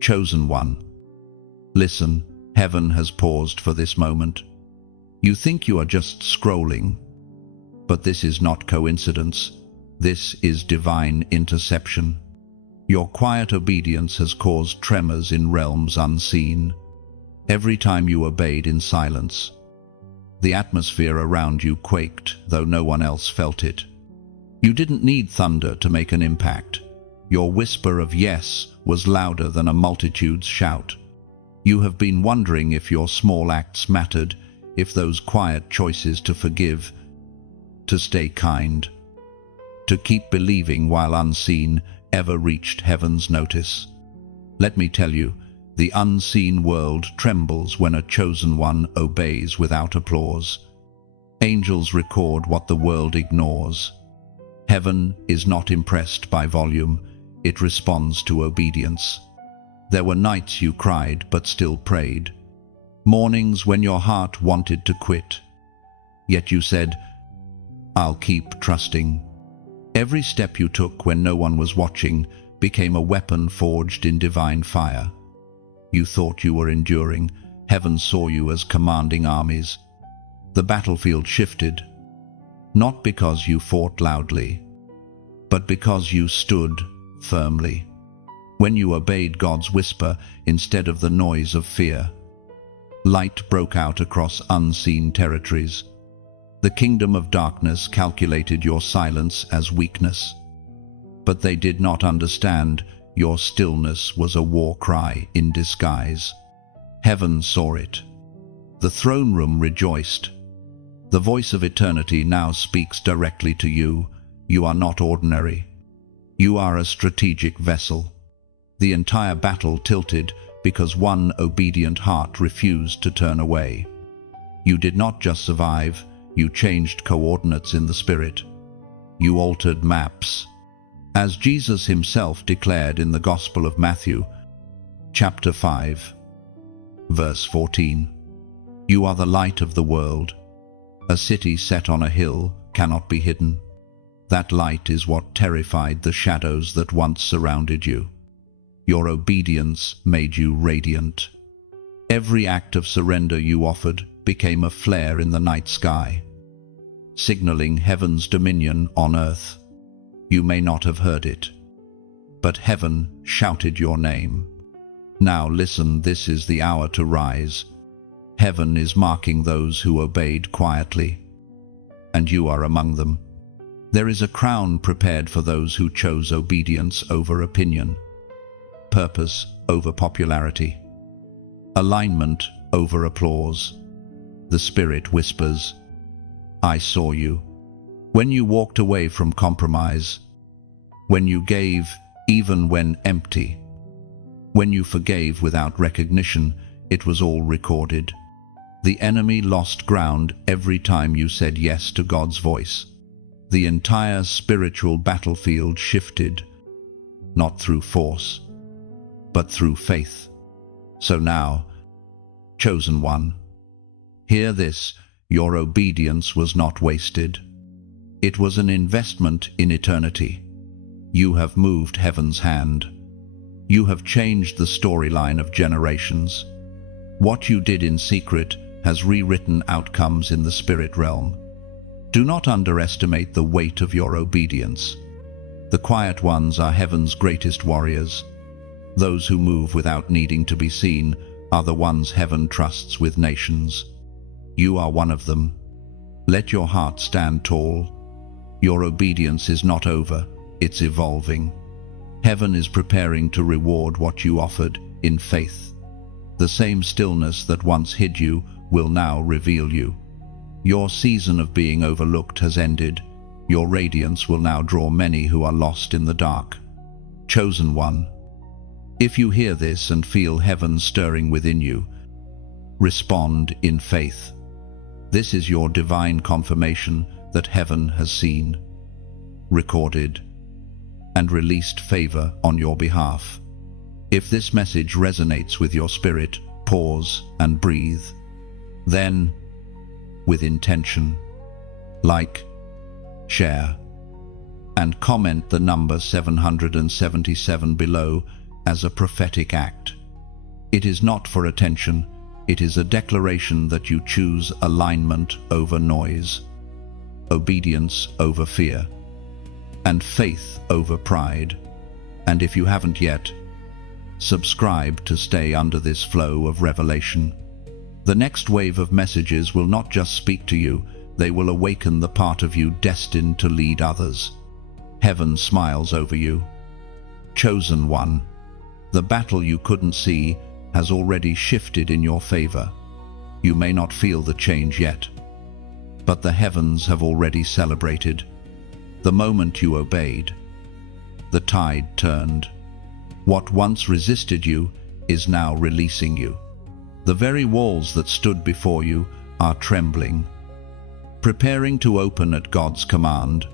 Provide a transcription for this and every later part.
Chosen one. Listen, heaven has paused for this moment. You think you are just scrolling, but this is not coincidence. This is divine interception. Your quiet obedience has caused tremors in realms unseen. Every time you obeyed in silence, the atmosphere around you quaked, though no one else felt it. You didn't need thunder to make an impact. Your whisper of yes was louder than a multitude's shout. You have been wondering if your small acts mattered, if those quiet choices to forgive, to stay kind, to keep believing while unseen, ever reached heaven's notice. Let me tell you, the unseen world trembles when a chosen one obeys without applause. Angels record what the world ignores. Heaven is not impressed by volume, it responds to obedience. There were nights you cried but still prayed, mornings when your heart wanted to quit. Yet you said, "I'll keep trusting." Every step you took when no one was watching became a weapon forged in divine fire. You thought you were enduring, heaven saw you as commanding armies. The battlefield shifted, not because you fought loudly, but because you stood firmly. When you obeyed God's whisper instead of the noise of fear, light broke out across unseen territories. The kingdom of darkness calculated your silence as weakness, but they did not understand your stillness was a war cry in disguise. Heaven saw it. The throne room rejoiced. The voice of eternity now speaks directly to you. You are not ordinary. You are a strategic vessel. The entire battle tilted because one obedient heart refused to turn away. You did not just survive, you changed coordinates in the spirit. You altered maps. As Jesus himself declared in the Gospel of Matthew, chapter 5, verse 14, "You are the light of the world. A city set on a hill cannot be hidden." That light is what terrified the shadows that once surrounded you. Your obedience made you radiant. Every act of surrender you offered became a flare in the night sky, signaling heaven's dominion on earth. You may not have heard it, but heaven shouted your name. Now listen, this is the hour to rise. Heaven is marking those who obeyed quietly, and you are among them. There is a crown prepared for those who chose obedience over opinion, purpose over popularity, alignment over applause. The Spirit whispers, "I saw you." When you walked away from compromise, when you gave even when empty, when you forgave without recognition, it was all recorded. The enemy lost ground every time you said yes to God's voice. The entire spiritual battlefield shifted, not through force, but through faith. So now, chosen one, hear this, your obedience was not wasted. It was an investment in eternity. You have moved heaven's hand. You have changed the storyline of generations. What you did in secret has rewritten outcomes in the spirit realm. Do not underestimate the weight of your obedience. The quiet ones are heaven's greatest warriors. Those who move without needing to be seen are the ones heaven trusts with nations. You are one of them. Let your heart stand tall. Your obedience is not over, it's evolving. Heaven is preparing to reward what you offered in faith. The same stillness that once hid you will now reveal you. Your season of being overlooked has ended. Your radiance will now draw many who are lost in the dark. Chosen one, if you hear this and feel heaven stirring within you, respond in faith. This is your divine confirmation that heaven has seen, recorded, and released favor on your behalf. If this message resonates with your spirit, pause and breathe. Then, with intention, like, share, and comment the number 777 below. as a prophetic act. It is not for attention, it is a declaration that you choose alignment over noise, obedience over fear, and faith over pride. And if you haven't yet, subscribe to stay under this flow of revelation. The next wave of messages will not just speak to you, they will awaken the part of you destined to lead others. Heaven smiles over you. Chosen one, the battle you couldn't see has already shifted in your favor. You may not feel the change yet, but the heavens have already celebrated. The moment you obeyed, the tide turned. What once resisted you is now releasing you. The very walls that stood before you are trembling, preparing to open at God's command.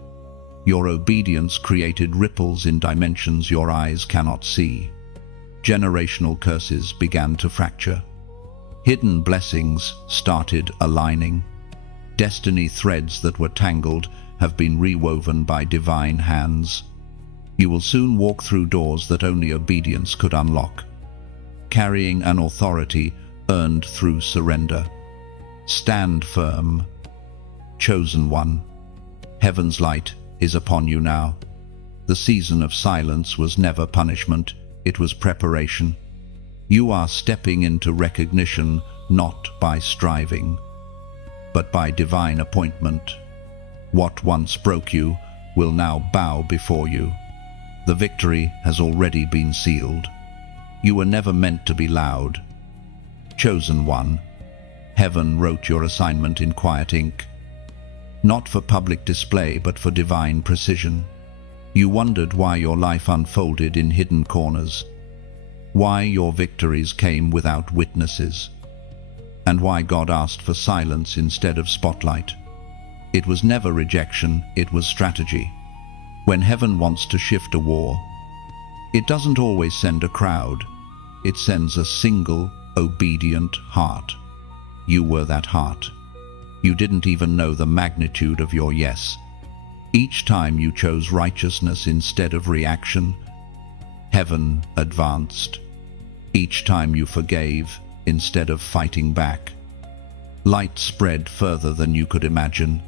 Your obedience created ripples in dimensions your eyes cannot see. Generational curses began to fracture. Hidden blessings started aligning. Destiny threads that were tangled have been rewoven by divine hands. You will soon walk through doors that only obedience could unlock, carrying an authority earned through surrender. Stand firm, chosen one. Heaven's light is upon you now. The season of silence was never punishment, it was preparation. You are stepping into recognition not by striving, but by divine appointment. What once broke you will now bow before you. The victory has already been sealed. You were never meant to be loud. Chosen one, heaven wrote your assignment in quiet ink, not for public display but for divine precision. You wondered why your life unfolded in hidden corners, why your victories came without witnesses, and why God asked for silence instead of spotlight. It was never rejection, it was strategy. When heaven wants to shift a war, it doesn't always send a crowd. It sends a single, obedient heart. You were that heart. You didn't even know the magnitude of your yes. Each time you chose righteousness instead of reaction, heaven advanced. Each time you forgave instead of fighting back, light spread further than you could imagine.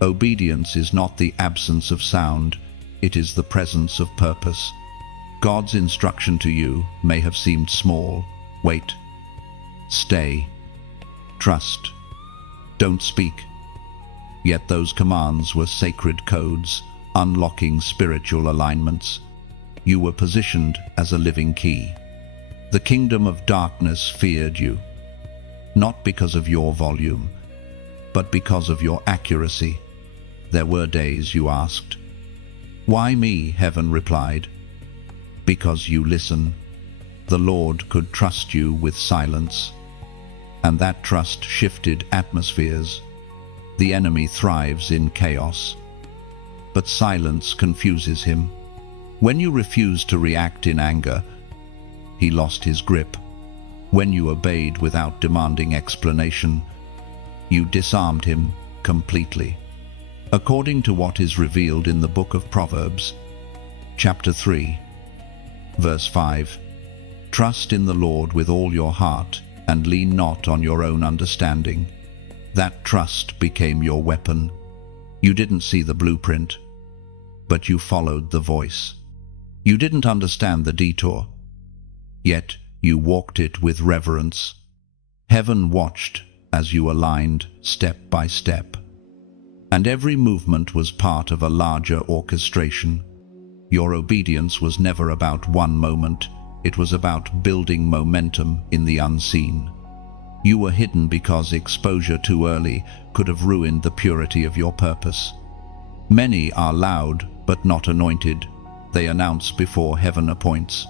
Obedience is not the absence of sound, it is the presence of purpose. God's instruction to you may have seemed small. Wait. Stay. Trust. Don't speak. Yet those commands were sacred codes, unlocking spiritual alignments. You were positioned as a living key. The kingdom of darkness feared you, not because of your volume, but because of your accuracy. There were days you asked, "Why me?" Heaven replied, "Because you listen." The Lord could trust you with silence, and that trust shifted atmospheres. The enemy thrives in chaos, but silence confuses him. When you refused to react in anger, he lost his grip. When you obeyed without demanding explanation, you disarmed him completely. According to what is revealed in the book of Proverbs, chapter 3, verse 5, "Trust in the Lord with all your heart, and lean not on your own understanding." That trust became your weapon. You didn't see the blueprint, but you followed the voice. You didn't understand the detour, yet you walked it with reverence. Heaven watched as you aligned step by step, and every movement was part of a larger orchestration. Your obedience was never about one moment, it was about building momentum in the unseen. You were hidden because exposure too early could have ruined the purity of your purpose. Many are loud but not anointed. They announce before heaven appoints.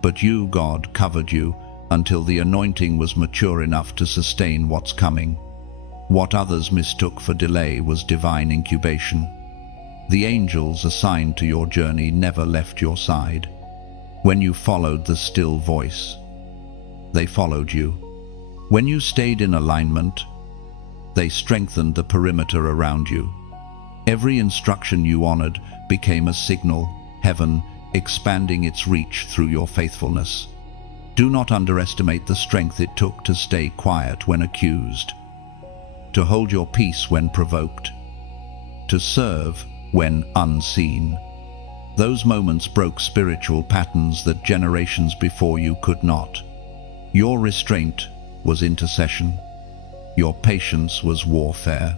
But you, God, covered you until the anointing was mature enough to sustain what's coming. What others mistook for delay was divine incubation. The angels assigned to your journey never left your side. When you followed the still voice, they followed you. When you stayed in alignment, they strengthened the perimeter around you. Every instruction you honored became a signal. Heaven expanding its reach through your faithfulness. Do not underestimate the strength it took to stay quiet when accused, to hold your peace when provoked, to serve when unseen. Those moments broke spiritual patterns that generations before you could not. Your restraint was intercession. Your patience was warfare.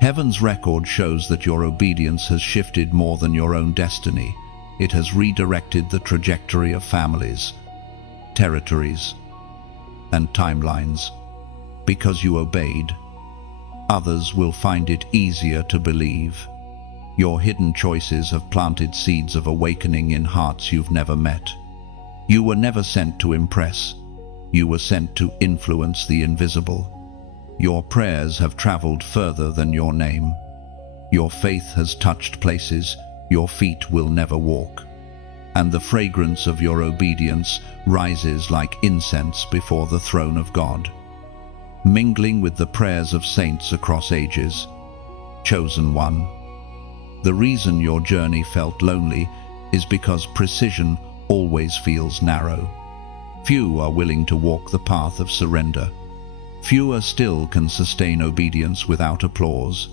Heaven's record shows that your obedience has shifted more than your own destiny. It has redirected the trajectory of families, territories, and timelines. Because you obeyed, others will find it easier to believe. Your hidden choices have planted seeds of awakening in hearts you've never met. You were never sent to impress. You were sent to influence the invisible. Your prayers have traveled further than your name. Your faith has touched places your feet will never walk. And the fragrance of your obedience rises like incense before the throne of God, mingling with the prayers of saints across ages. Chosen one. The reason your journey felt lonely is because precision always feels narrow. Few are willing to walk the path of surrender. Fewer still can sustain obedience without applause.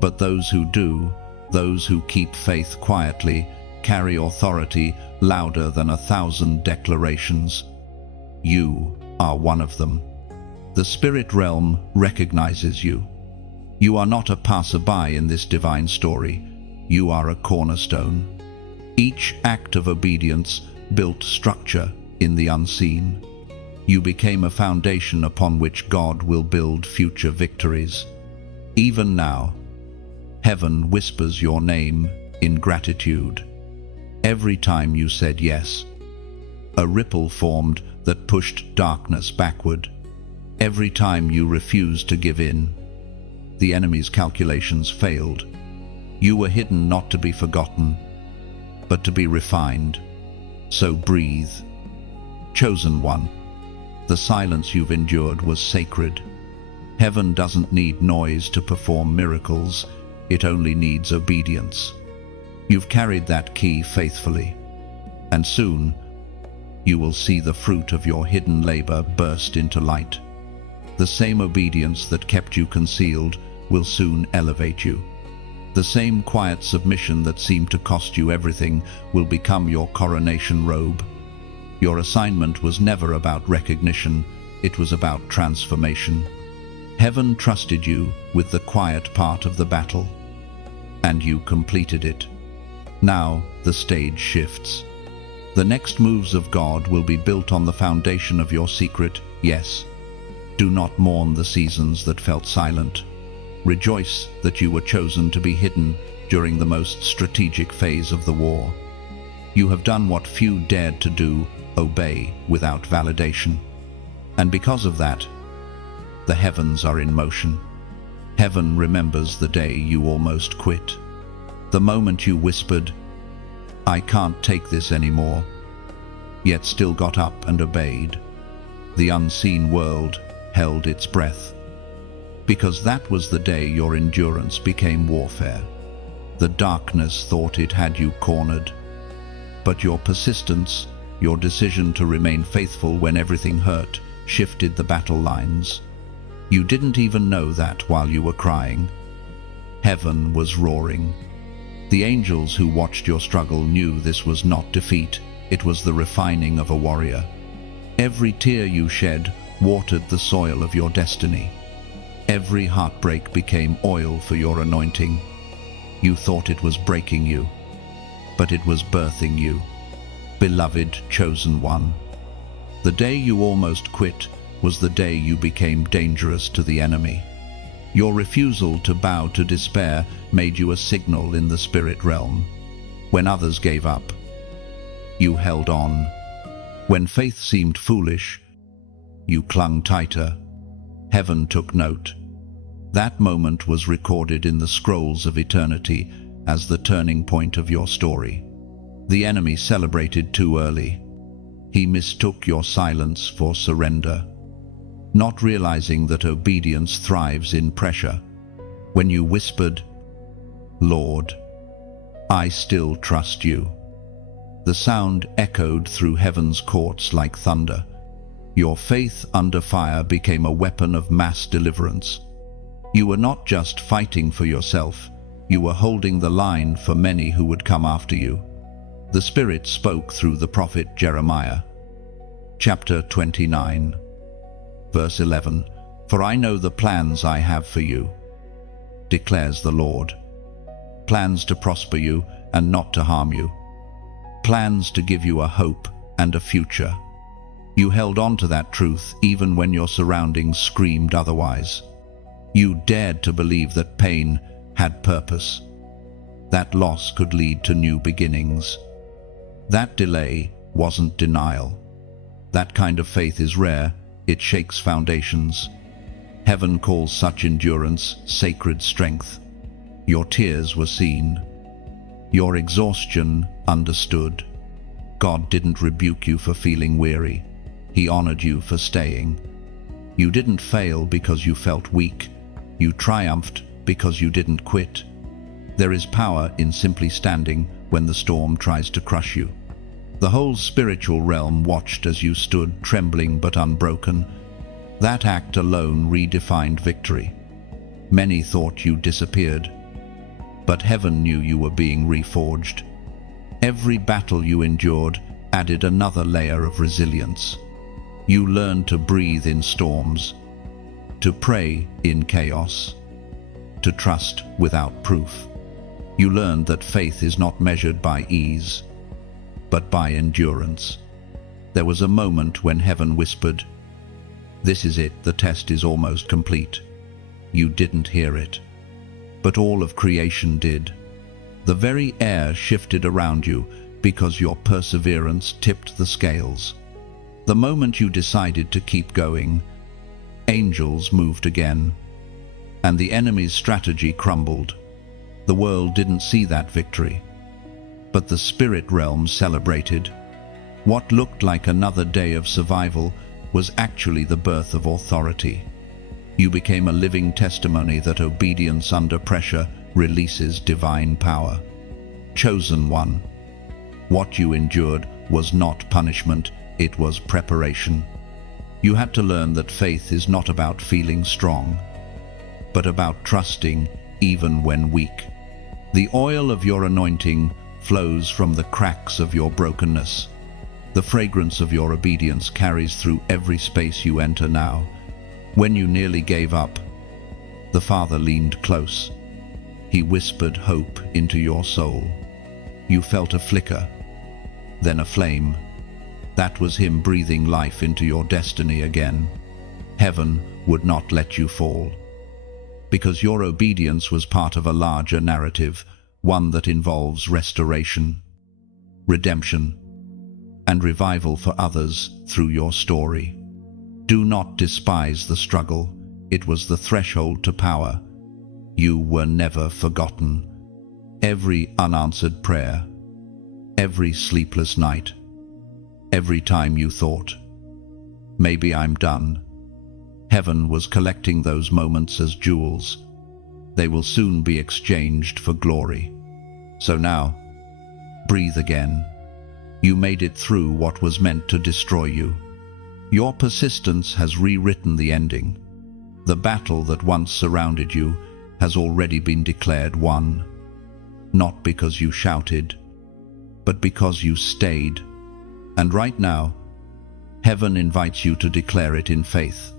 But those who do, those who keep faith quietly, carry authority louder than 1,000 declarations. You are one of them. The spirit realm recognizes you. You are not a passerby in this divine story. You are a cornerstone. Each act of obedience built structure in the unseen. You became a foundation upon which God will build future victories. Even now, heaven whispers your name in gratitude. Every time you said yes, a ripple formed that pushed darkness backward. Every time you refused to give in, the enemy's calculations failed. You were hidden not to be forgotten, but to be refined. So breathe. Chosen one. The silence you've endured was sacred. Heaven doesn't need noise to perform miracles. It only needs obedience. You've carried that key faithfully, and soon you will see the fruit of your hidden labor burst into light. The same obedience that kept you concealed will soon elevate you. The same quiet submission that seemed to cost you everything will become your coronation robe. Your assignment was never about recognition, it was about transformation. Heaven trusted you with the quiet part of the battle, and you completed it. Now the stage shifts. The next moves of God will be built on the foundation of your secret yes. Do not mourn the seasons that felt silent. Rejoice that you were chosen to be hidden during the most strategic phase of the war. You have done what few dared to do, obey without validation. And because of that, the heavens are in motion. Heaven remembers the day you almost quit. The moment you whispered, "I can't take this anymore," yet still got up and obeyed. The unseen world held its breath, because that was the day your endurance became warfare. The darkness thought it had you cornered, but your persistence, your decision to remain faithful when everything hurt, shifted the battle lines. You didn't even know that while you were crying. Heaven was roaring. The angels who watched your struggle knew this was not defeat, it was the refining of a warrior. Every tear you shed watered the soil of your destiny. Every heartbreak became oil for your anointing. You thought it was breaking you, but it was birthing you. Beloved chosen one. The day you almost quit was the day you became dangerous to the enemy. Your refusal to bow to despair made you a signal in the spirit realm. When others gave up, you held on. When faith seemed foolish, you clung tighter. Heaven took note. That moment was recorded in the scrolls of eternity as the turning point of your story. The enemy celebrated too early. He mistook your silence for surrender, not realizing that obedience thrives in pressure. When you whispered, "Lord, I still trust you," The sound echoed through heaven's courts like thunder. Your faith under fire became a weapon of mass deliverance. You were not just fighting for yourself, you were holding the line for many who would come after you. The Spirit spoke through the prophet Jeremiah. Chapter 29, verse 11. For I know the plans I have for you, declares the Lord. Plans to prosper you and not to harm you. Plans to give you a hope and a future. You held on to that truth even when your surroundings screamed otherwise. You dared to believe that pain had purpose. That loss could lead to new beginnings. That delay wasn't denial. That kind of faith is rare. It shakes foundations. Heaven calls such endurance sacred strength. Your tears were seen. Your exhaustion understood. God didn't rebuke you for feeling weary. He honored you for staying. You didn't fail because you felt weak. You triumphed because you didn't quit. There is power in simply standing when the storm tries to crush you. The whole spiritual realm watched as you stood trembling but unbroken. That act alone redefined victory. Many thought you disappeared, but heaven knew you were being reforged. Every battle you endured added another layer of resilience. You learned to breathe in storms, to pray in chaos, to trust without proof. You learned that faith is not measured by ease, but by endurance. There was a moment when heaven whispered, "This is it, the test is almost complete." You didn't hear it, but all of creation did. The very air shifted around you because your perseverance tipped the scales. The moment you decided to keep going, angels moved again, and the enemy's strategy crumbled. The world didn't see that victory, but the spirit realm celebrated. What looked like another day of survival was actually the birth of authority. You became a living testimony that obedience under pressure releases divine power. Chosen one. What you endured was not punishment, it was preparation. You had to learn that faith is not about feeling strong, but about trusting even when weak. The oil of your anointing flows from the cracks of your brokenness. The fragrance of your obedience carries through every space you enter now. When you nearly gave up, the Father leaned close. He whispered hope into your soul. You felt a flicker, then a flame. That was him breathing life into your destiny again. Heaven would not let you fall, because your obedience was part of a larger narrative, one that involves restoration, redemption, and revival for others through your story. Do not despise the struggle. It was the threshold to power. You were never forgotten. Every unanswered prayer, every sleepless night, every time you thought, "Maybe I'm done," heaven was collecting those moments as jewels. They will soon be exchanged for glory. So now, breathe again. You made it through what was meant to destroy you. Your persistence has rewritten the ending. The battle that once surrounded you has already been declared won. Not because you shouted, but because you stayed. And right now, heaven invites you to declare it in faith.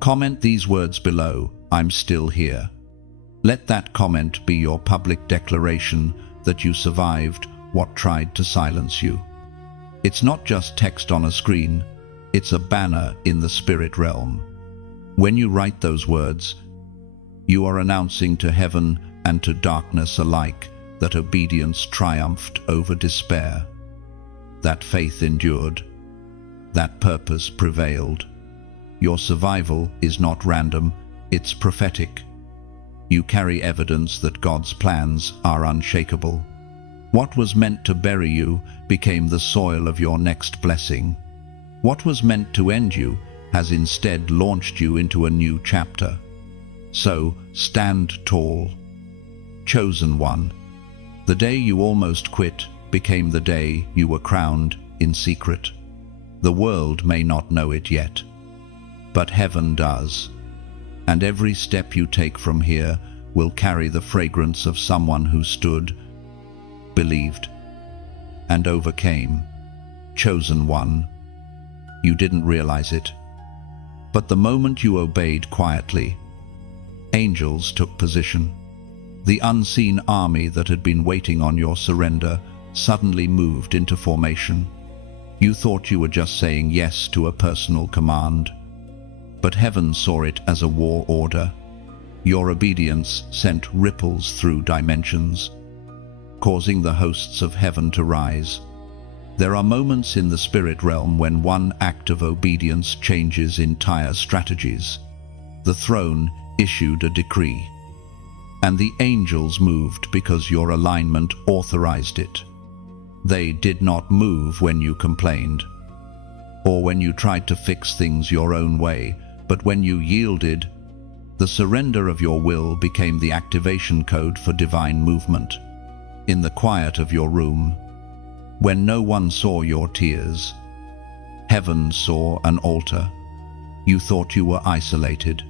Comment these words below, "I'm still here." Let that comment be your public declaration that you survived what tried to silence you. It's not just text on a screen, it's a banner in the spirit realm. When you write those words, you are announcing to heaven and to darkness alike that obedience triumphed over despair, that faith endured, that purpose prevailed. Your survival is not random, it's prophetic. You carry evidence that God's plans are unshakable. What was meant to bury you became the soil of your next blessing. What was meant to end you has instead launched you into a new chapter. So, stand tall. Chosen one. The day you almost quit, became the day you were crowned in secret. The world may not know it yet, but heaven does. And every step you take from here will carry the fragrance of someone who stood, believed, and overcame. Chosen one. You didn't realize it, but the moment you obeyed quietly, angels took position. The unseen army that had been waiting on your surrender suddenly moved into formation. You thought you were just saying yes to a personal command, but heaven saw it as a war order. Your obedience sent ripples through dimensions, causing the hosts of heaven to rise. There are moments in the spirit realm when one act of obedience changes entire strategies. The throne issued a decree, and the angels moved because your alignment authorized it. They did not move when you complained, or when you tried to fix things your own way, but when you yielded. The surrender of your will became the activation code for divine movement. In the quiet of your room, when no one saw your tears, heaven saw an altar. You thought you were isolated,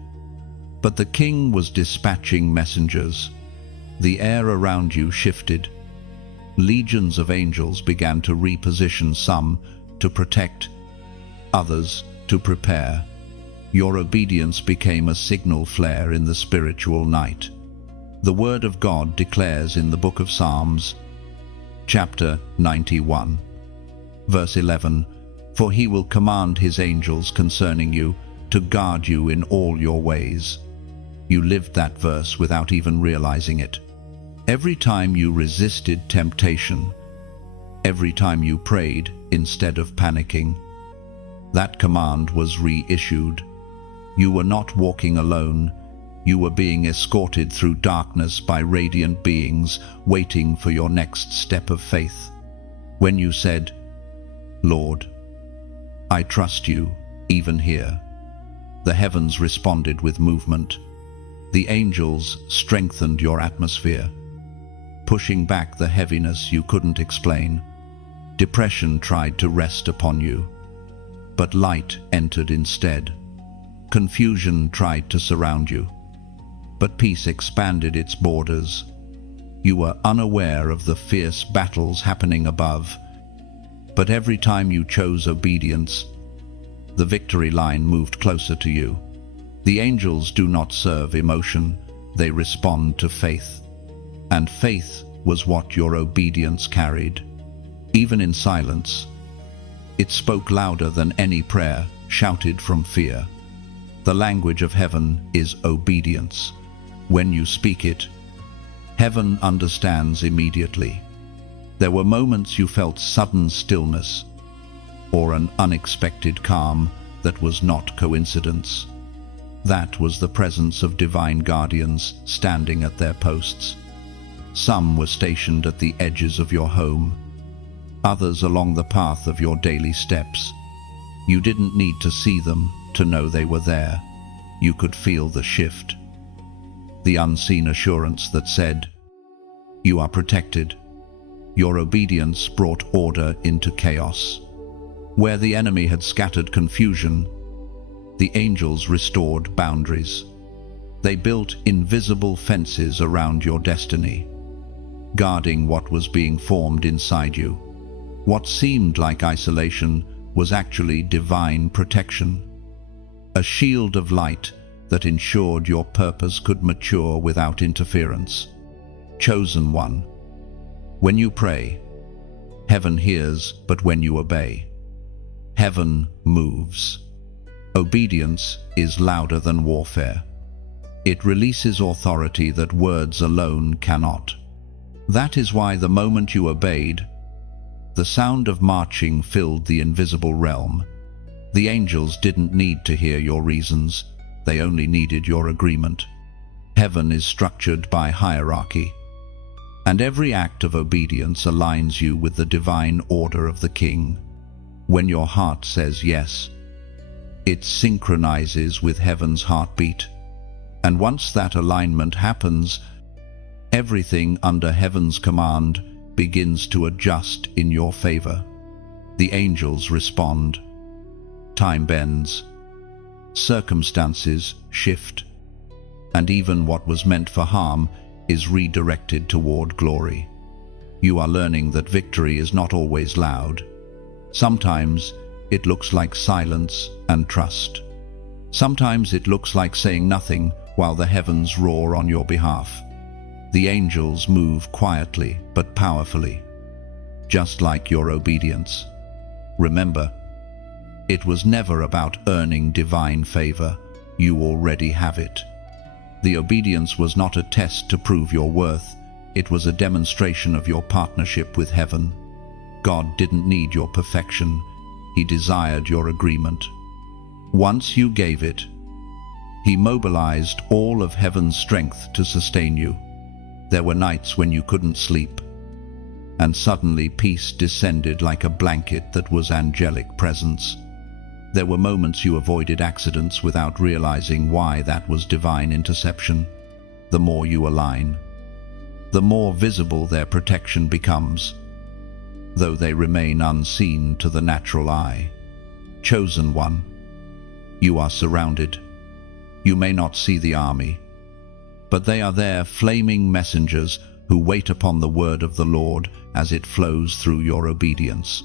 but the king was dispatching messengers. The air around you shifted. Legions of angels began to reposition, some to protect, others to prepare. Your obedience became a signal flare in the spiritual night. The Word of God declares in the book of Psalms, chapter 91, verse 11, "For he will command his angels concerning you to guard you in all your ways." You lived that verse without even realizing it. Every time you resisted temptation, every time you prayed instead of panicking, that command was reissued. You were not walking alone. You were being escorted through darkness by radiant beings waiting for your next step of faith. When you said, "Lord, I trust you, even here," the heavens responded with movement. The angels strengthened your atmosphere, pushing back the heaviness you couldn't explain. Depression tried to rest upon you, but light entered instead. Confusion tried to surround you, but peace expanded its borders. You were unaware of the fierce battles happening above, but every time you chose obedience, the victory line moved closer to you. The angels do not serve emotion, they respond to faith. And faith was what your obedience carried. Even in silence, it spoke louder than any prayer shouted from fear. The language of heaven is obedience. When you speak it, heaven understands immediately. There were moments you felt sudden stillness, or an unexpected calm that was not coincidence. That was the presence of divine guardians standing at their posts. Some were stationed at the edges of your home, others along the path of your daily steps. You didn't need to see them to know they were there. You could feel the shift, the unseen assurance that said, "You are protected." Your obedience brought order into chaos. Where the enemy had scattered confusion, the angels restored boundaries. They built invisible fences around your destiny, guarding what was being formed inside you. What seemed like isolation was actually divine protection, a shield of light that ensured your purpose could mature without interference. Chosen one. When you pray, heaven hears, but when you obey, heaven moves. Obedience is louder than warfare. It releases authority that words alone cannot. That is why the moment you obeyed, the sound of marching filled the invisible realm. The angels didn't need to hear your reasons, they only needed your agreement. Heaven is structured by hierarchy, and every act of obedience aligns you with the divine order of the King. When your heart says yes, it synchronizes with heaven's heartbeat. And once that alignment happens, everything under heaven's command begins to adjust in your favor. The angels respond. Time bends. Circumstances shift. And even what was meant for harm is redirected toward glory. You are learning that victory is not always loud. Sometimes it looks like silence and trust. Sometimes it looks like saying nothing while the heavens roar on your behalf. The angels move quietly but powerfully, just like your obedience. Remember, it was never about earning divine favor. You already have it. The obedience was not a test to prove your worth. It was a demonstration of your partnership with heaven. God didn't need your perfection. He desired your agreement. Once you gave it, He mobilized all of heaven's strength to sustain you. There were nights when you couldn't sleep, and suddenly peace descended like a blanket that was angelic presence. There were moments you avoided accidents without realizing why. That was divine interception. The more you align, the more visible their protection becomes, though they remain unseen to the natural eye. Chosen one, you are surrounded. You may not see the army, but they are there, flaming messengers who wait upon the word of the Lord as it flows through your obedience.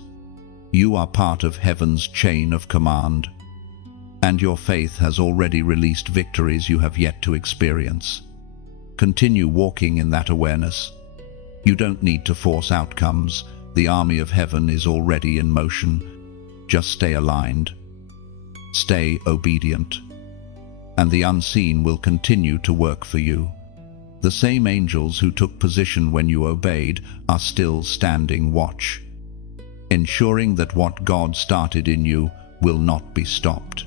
You are part of heaven's chain of command, and your faith has already released victories you have yet to experience. Continue walking in that awareness. You don't need to force outcomes. The army of heaven is already in motion. Just stay aligned. Stay obedient, and the unseen will continue to work for you. The same angels who took position when you obeyed are still standing watch, ensuring that what God started in you will not be stopped.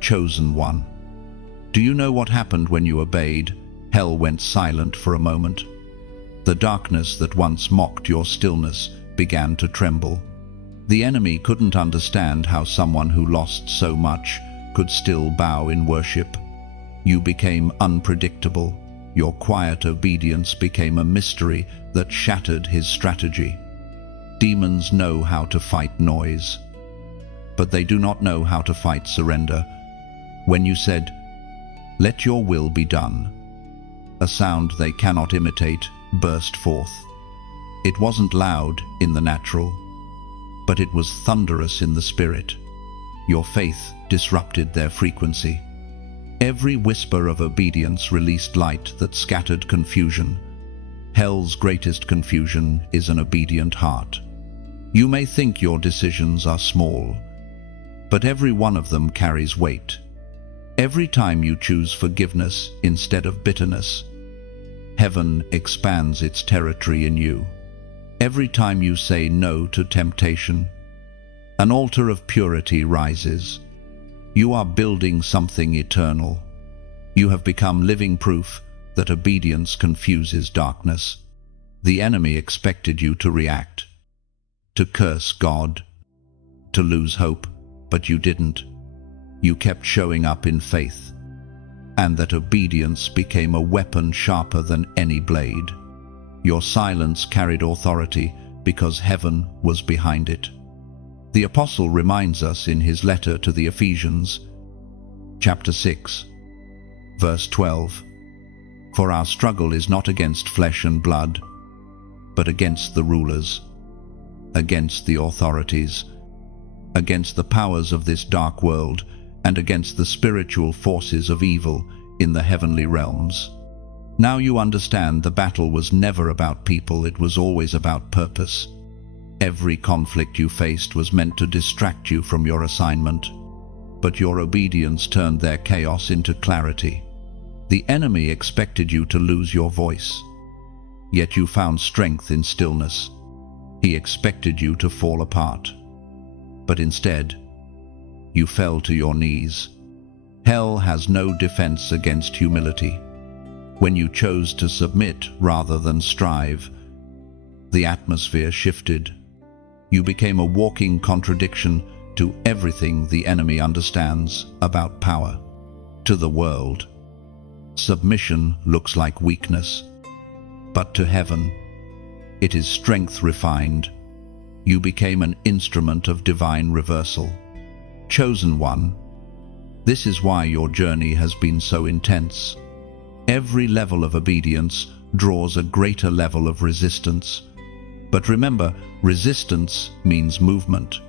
Chosen one, do you know what happened when you obeyed? Hell went silent for a moment. The darkness that once mocked your stillness began to tremble. The enemy couldn't understand how someone who lost so much could still bow in worship. You became unpredictable. Your quiet obedience became a mystery that shattered his strategy. Demons know how to fight noise, but they do not know how to fight surrender. When you said, "Let your will be done," a sound they cannot imitate burst forth. It wasn't loud in the natural, but it was thunderous in the spirit. Your faith disrupted their frequency. Every whisper of obedience released light that scattered confusion. Hell's greatest confusion is an obedient heart. You may think your decisions are small, but every one of them carries weight. Every time you choose forgiveness instead of bitterness, heaven expands its territory in you. Every time you say no to temptation, an altar of purity rises. You are building something eternal. You have become living proof that obedience confuses darkness. The enemy expected you to react, to curse God, to lose hope, but you didn't. You kept showing up in faith, and that obedience became a weapon sharper than any blade. Your silence carried authority because heaven was behind it. The apostle reminds us in his letter to the Ephesians, chapter 6, verse 12, "For our struggle is not against flesh and blood, but against the rulers, against the authorities, against the powers of this dark world, and against the spiritual forces of evil in the heavenly realms." Now you understand the battle was never about people, it was always about purpose. Every conflict you faced was meant to distract you from your assignment, but your obedience turned their chaos into clarity. The enemy expected you to lose your voice, yet you found strength in stillness. He expected you to fall apart, but instead, you fell to your knees. Hell has no defense against humility. When you chose to submit rather than strive, the atmosphere shifted. You became a walking contradiction to everything the enemy understands about power. To the world, submission looks like weakness, but to heaven, It is strength refined. You became an instrument of divine reversal. Chosen one. This is why your journey has been so intense. Every level of obedience draws a greater level of resistance. But remember, resistance means movement.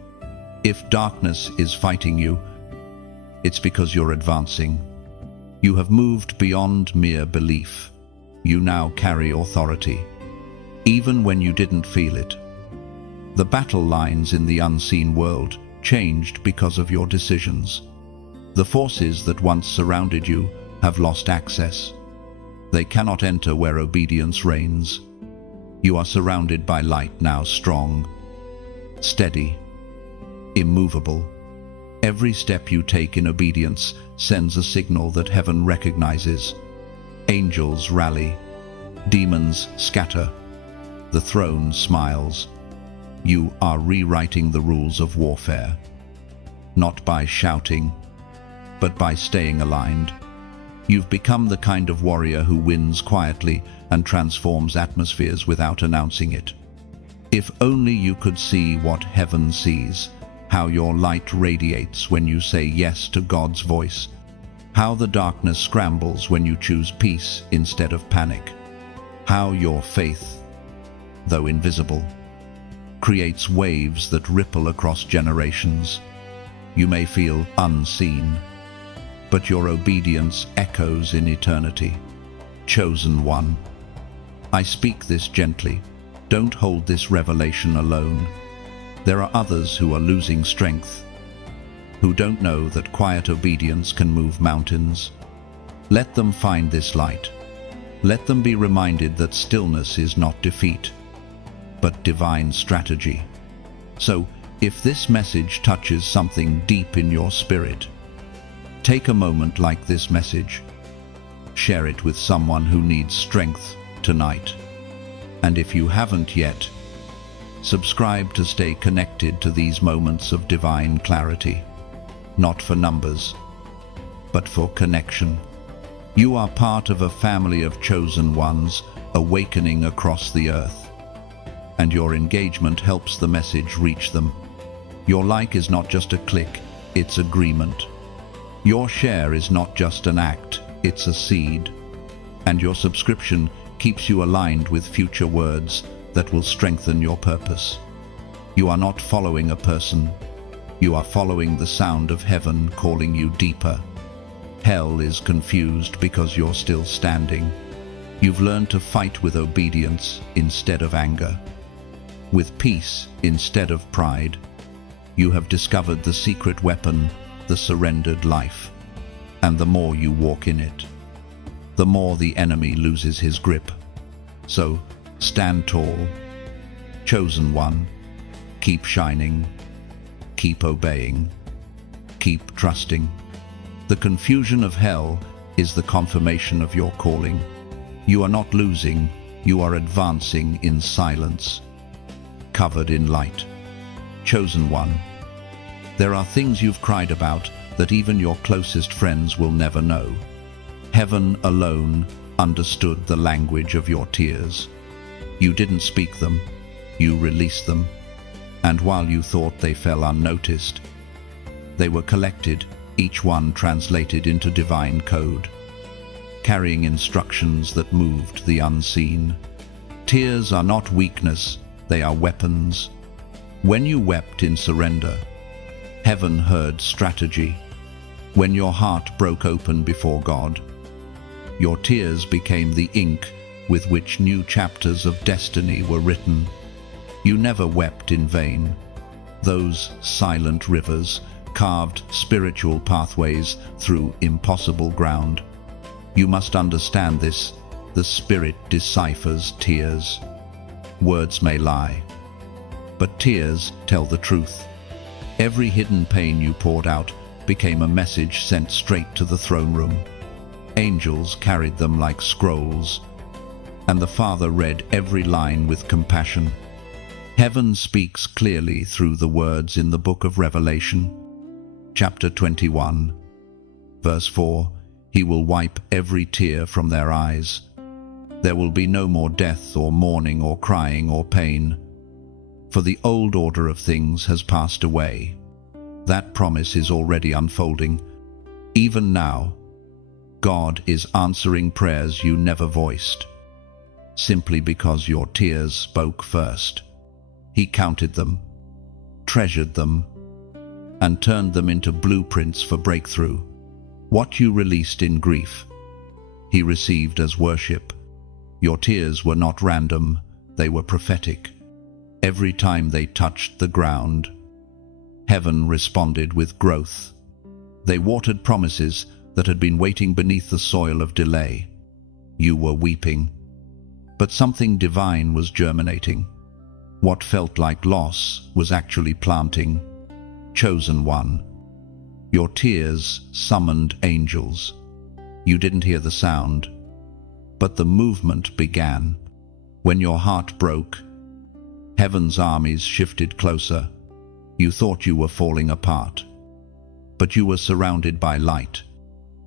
If darkness is fighting you, it's because you're advancing. You have moved beyond mere belief. You now carry authority, even when you didn't feel it. The battle lines in the unseen world changed because of your decisions. The forces that once surrounded you have lost access. They cannot enter where obedience reigns. You are surrounded by light now, strong, steady, immovable. Every step you take in obedience sends a signal that heaven recognizes. Angels rally, demons scatter, the throne smiles. You are rewriting the rules of warfare, not by shouting, but by staying aligned. You've become the kind of warrior who wins quietly and transforms atmospheres without announcing it. If only you could see what heaven sees, how your light radiates when you say yes to God's voice, how the darkness scrambles when you choose peace instead of panic, how your faith, though invisible, creates waves that ripple across generations. You may feel unseen, but your obedience echoes in eternity. Chosen one. I speak this gently. Don't hold this revelation alone. There are others who are losing strength, who don't know that quiet obedience can move mountains. Let them find this light. Let them be reminded that stillness is not defeat, but divine strategy. So, if this message touches something deep in your spirit, take a moment like this message. Share it with someone who needs strength tonight. And if you haven't yet, subscribe to stay connected to these moments of divine clarity. Not for numbers, but for connection. You are part of a family of chosen ones awakening across the earth, and your engagement helps the message reach them. Your like is not just a click, it's agreement. Your share is not just an act, it's a seed. And your subscription keeps you aligned with future words that will strengthen your purpose. You are not following a person. You are following the sound of heaven calling you deeper. Hell is confused because you're still standing. You've learned to fight with obedience instead of anger, with peace instead of pride. You have discovered the secret weapon, the surrendered life. And the more you walk in it, the more the enemy loses his grip. So, stand tall. Chosen one, keep shining, keep obeying, keep trusting. The confusion of hell is the confirmation of your calling. You are not losing, you are advancing in silence, covered in light. Chosen one. There are things you've cried about that even your closest friends will never know. Heaven alone understood the language of your tears. You didn't speak them, you released them, and while you thought they fell unnoticed, they were collected, each one translated into divine code, carrying instructions that moved the unseen. Tears are not weakness, they are weapons. When you wept in surrender, heaven heard strategy. When your heart broke open before God, your tears became the ink with which new chapters of destiny were written. You never wept in vain. Those silent rivers carved spiritual pathways through impossible ground. You must understand this. The Spirit deciphers tears. Words may lie, but tears tell the truth. Every hidden pain you poured out became a message sent straight to the throne room. Angels carried them like scrolls, and the Father read every line with compassion. Heaven speaks clearly through the words in the book of Revelation, chapter 21, verse 4, He will wipe every tear from their eyes. There will be no more death or mourning or crying or pain, for the old order of things has passed away. That promise is already unfolding. Even now, God is answering prayers you never voiced, simply because your tears spoke first. He counted them, treasured them, and turned them into blueprints for breakthrough. What you released in grief, He received as worship. Your tears were not random, they were prophetic. Every time they touched the ground, heaven responded with growth. They watered promises that had been waiting beneath the soil of delay. You were weeping, but something divine was germinating. What felt like loss was actually planting. Chosen one. Your tears summoned angels. You didn't hear the sound, but the movement began. When your heart broke, heaven's armies shifted closer. You thought you were falling apart, but you were surrounded by light.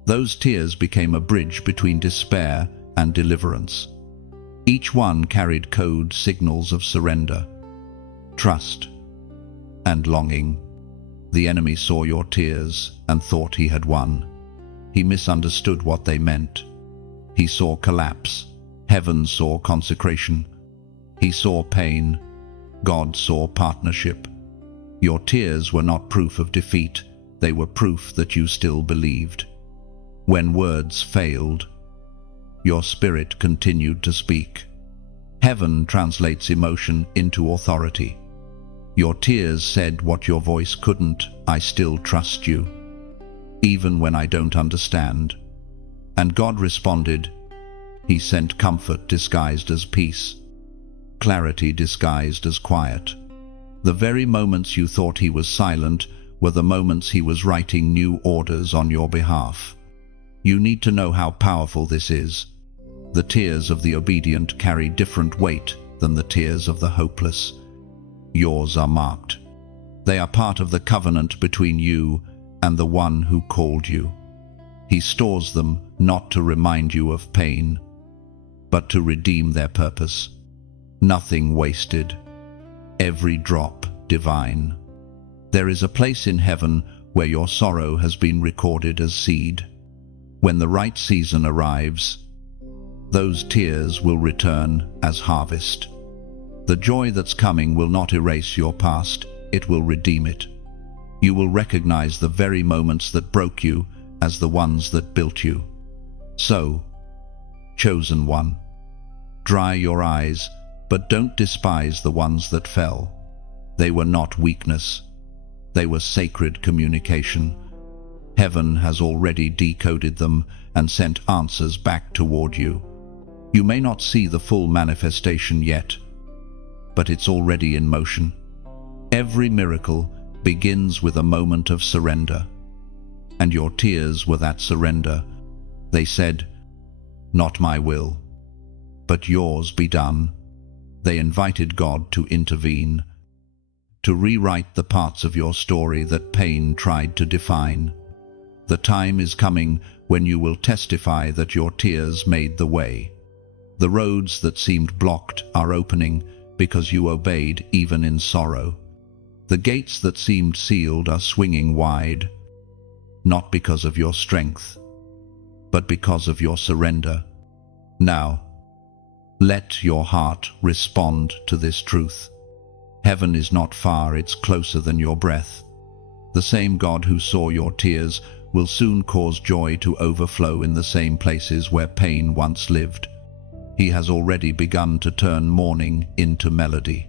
Those tears became a bridge between despair and deliverance. Each one carried code signals of surrender, trust, and longing. The enemy saw your tears and thought he had won. He misunderstood what they meant. He saw collapse. Heaven saw consecration. He saw pain. God saw partnership. Your tears were not proof of defeat. They were proof that you still believed. When words failed, your spirit continued to speak. Heaven translates emotion into authority. Your tears said what your voice couldn't: I still trust you, even when I don't understand. And God responded. He sent comfort disguised as peace, clarity disguised as quiet. The very moments you thought He was silent were the moments He was writing new orders on your behalf. You need to know how powerful this is. The tears of the obedient carry different weight than the tears of the hopeless. Yours are marked. They are part of the covenant between you and the one who called you. He stores them not to remind you of pain, but to redeem their purpose. Nothing wasted, every drop divine. There is a place in heaven where your sorrow has been recorded as seed. When the right season arrives, those tears will return as harvest. The joy that's coming will not erase your past, it will redeem it. You will recognize the very moments that broke you as the ones that built you. So, chosen one, dry your eyes, but don't despise the ones that fell. They were not weakness. They were sacred communication. Heaven has already decoded them and sent answers back toward you. You may not see the full manifestation yet, but it's already in motion. Every miracle begins with a moment of surrender, and your tears were that surrender. They said, "Not my will, but yours be done." They invited God to intervene, to rewrite the parts of your story that pain tried to define. The time is coming when you will testify that your tears made the way. The roads that seemed blocked are opening because you obeyed even in sorrow. The gates that seemed sealed are swinging wide, not because of your strength, but because of your surrender. Now, let your heart respond to this truth. Heaven is not far, it's closer than your breath. The same God who saw your tears will soon cause joy to overflow in the same places where pain once lived. He has already begun to turn mourning into melody.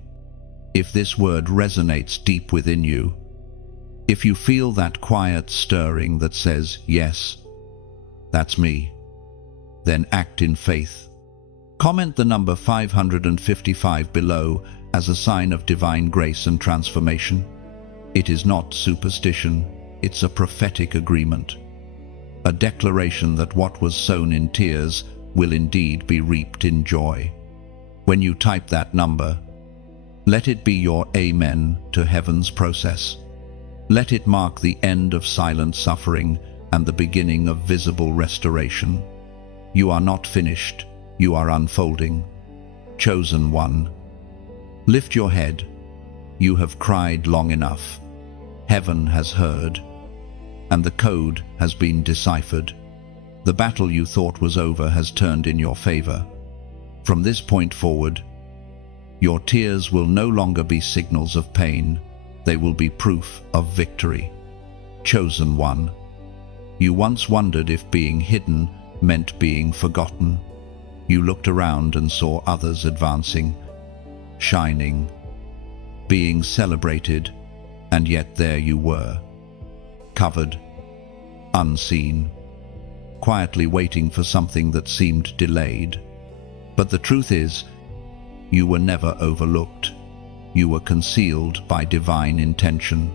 If this word resonates deep within you, if you feel that quiet stirring that says, "Yes, that's me," then act in faith. Comment the number 555 below as a sign of divine grace and transformation. It is not superstition, it's a prophetic agreement. A declaration that what was sown in tears will indeed be reaped in joy. When you type that number, let it be your amen to heaven's process. Let it mark the end of silent suffering and the beginning of visible restoration. You are not finished, you are unfolding. Chosen one, lift your head. You have cried long enough. Heaven has heard, and the code has been deciphered. The battle you thought was over has turned in your favor. From this point forward, your tears will no longer be signals of pain. They will be proof of victory. Chosen one, you once wondered if being hidden meant being forgotten. You looked around and saw others advancing, shining, being celebrated, and yet there you were, covered, unseen, quietly waiting for something that seemed delayed. But the truth is, you were never overlooked. You were concealed by divine intention.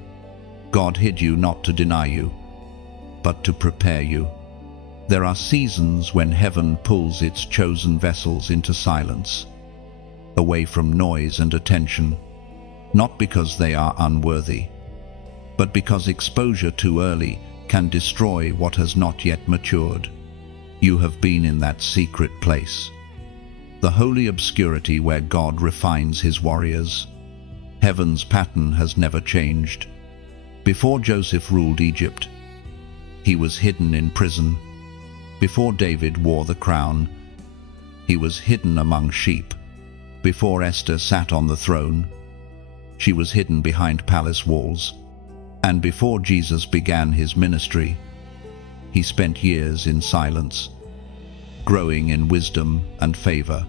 God hid you not to deny you, but to prepare you. There are seasons when heaven pulls its chosen vessels into silence, away from noise and attention, not because they are unworthy, but because exposure too early can destroy what has not yet matured. You have been in that secret place, the holy obscurity where God refines his warriors. Heaven's pattern has never changed. Before Joseph ruled Egypt, he was hidden in prison. Before David wore the crown, he was hidden among sheep. Before Esther sat on the throne, she was hidden behind palace walls. And before Jesus began his ministry, he spent years in silence, growing in wisdom and favor.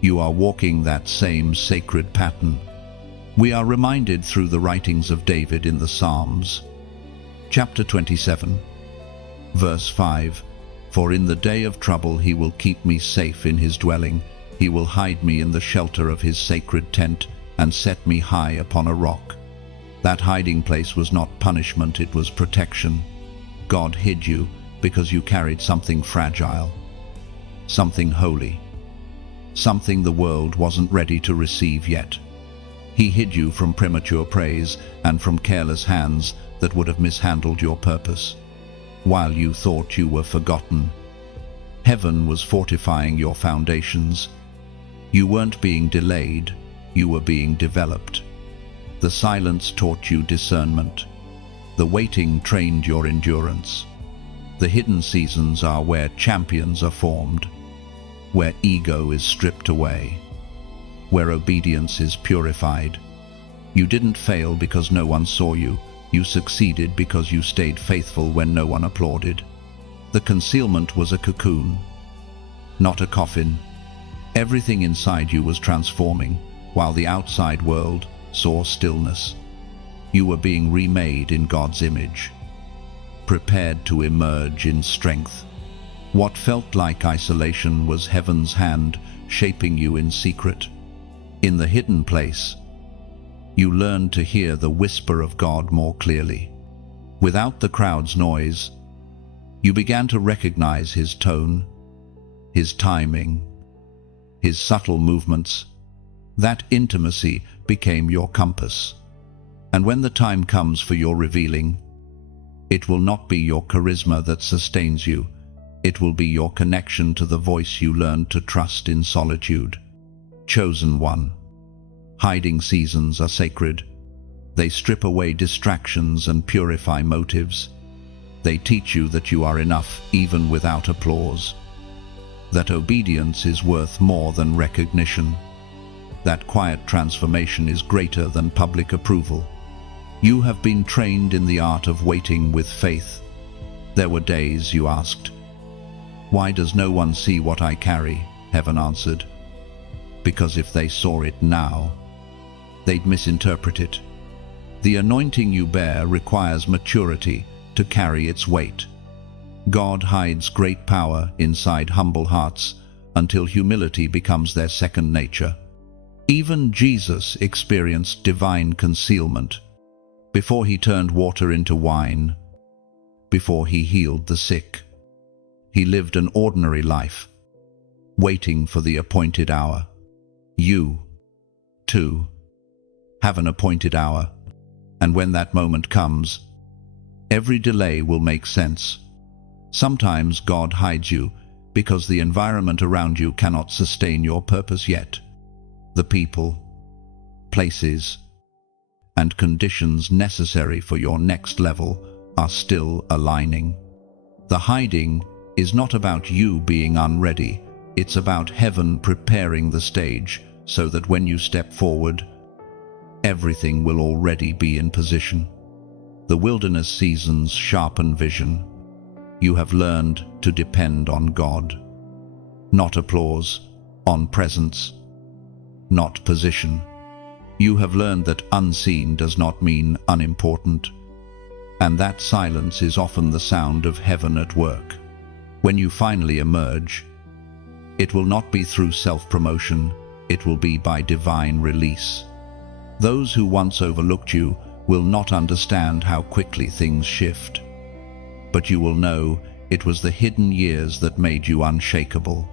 You are walking that same sacred pattern. We are reminded through the writings of David in the Psalms. Chapter 27, verse 5, "For in the day of trouble he will keep me safe in his dwelling. He will hide me in the shelter of his sacred tent and set me high upon a rock." That hiding place was not punishment, it was protection. God hid you because you carried something fragile, something holy, something the world wasn't ready to receive yet. He hid you from premature praise and from careless hands that would have mishandled your purpose. While you thought you were forgotten, heaven was fortifying your foundations. You weren't being delayed, you were being developed. The silence taught you discernment. The waiting trained your endurance. The hidden seasons are where champions are formed, where ego is stripped away, where obedience is purified. You didn't fail because no one saw you. You succeeded because you stayed faithful when no one applauded. The concealment was a cocoon, not a coffin. Everything inside you was transforming, while the outside world saw stillness. You were being remade in God's image, prepared to emerge in strength. What felt like isolation was heaven's hand shaping you in secret. In the hidden place, you learned to hear the whisper of God more clearly. Without the crowd's noise, you began to recognize his tone, his timing, his subtle movements. That intimacy became your compass. And when the time comes for your revealing, it will not be your charisma that sustains you. It will be your connection to the voice you learned to trust in solitude. Chosen one, hiding seasons are sacred. They strip away distractions and purify motives. They teach you that you are enough even without applause, that obedience is worth more than recognition, that quiet transformation is greater than public approval. You have been trained in the art of waiting with faith. There were days you asked, "Why does no one see what I carry?" Heaven answered, "Because if they saw it now, they'd misinterpret it." The anointing you bear requires maturity to carry its weight. God hides great power inside humble hearts until humility becomes their second nature. Even Jesus experienced divine concealment before he turned water into wine, before he healed the sick. He lived an ordinary life, waiting for the appointed hour. You, too, have an appointed hour, and when that moment comes, every delay will make sense. Sometimes God hides you because the environment around you cannot sustain your purpose yet. The people, places, and conditions necessary for your next level are still aligning. The hiding is not about you being unready, it's about heaven preparing the stage so that when you step forward, everything will already be in position. The wilderness seasons sharpen vision. You have learned to depend on God. Not applause, on presence, not position. You have learned that unseen does not mean unimportant, and that silence is often the sound of heaven at work. When you finally emerge, it will not be through self-promotion, it will be by divine release. Those who once overlooked you will not understand how quickly things shift, but you will know it was the hidden years that made you unshakable.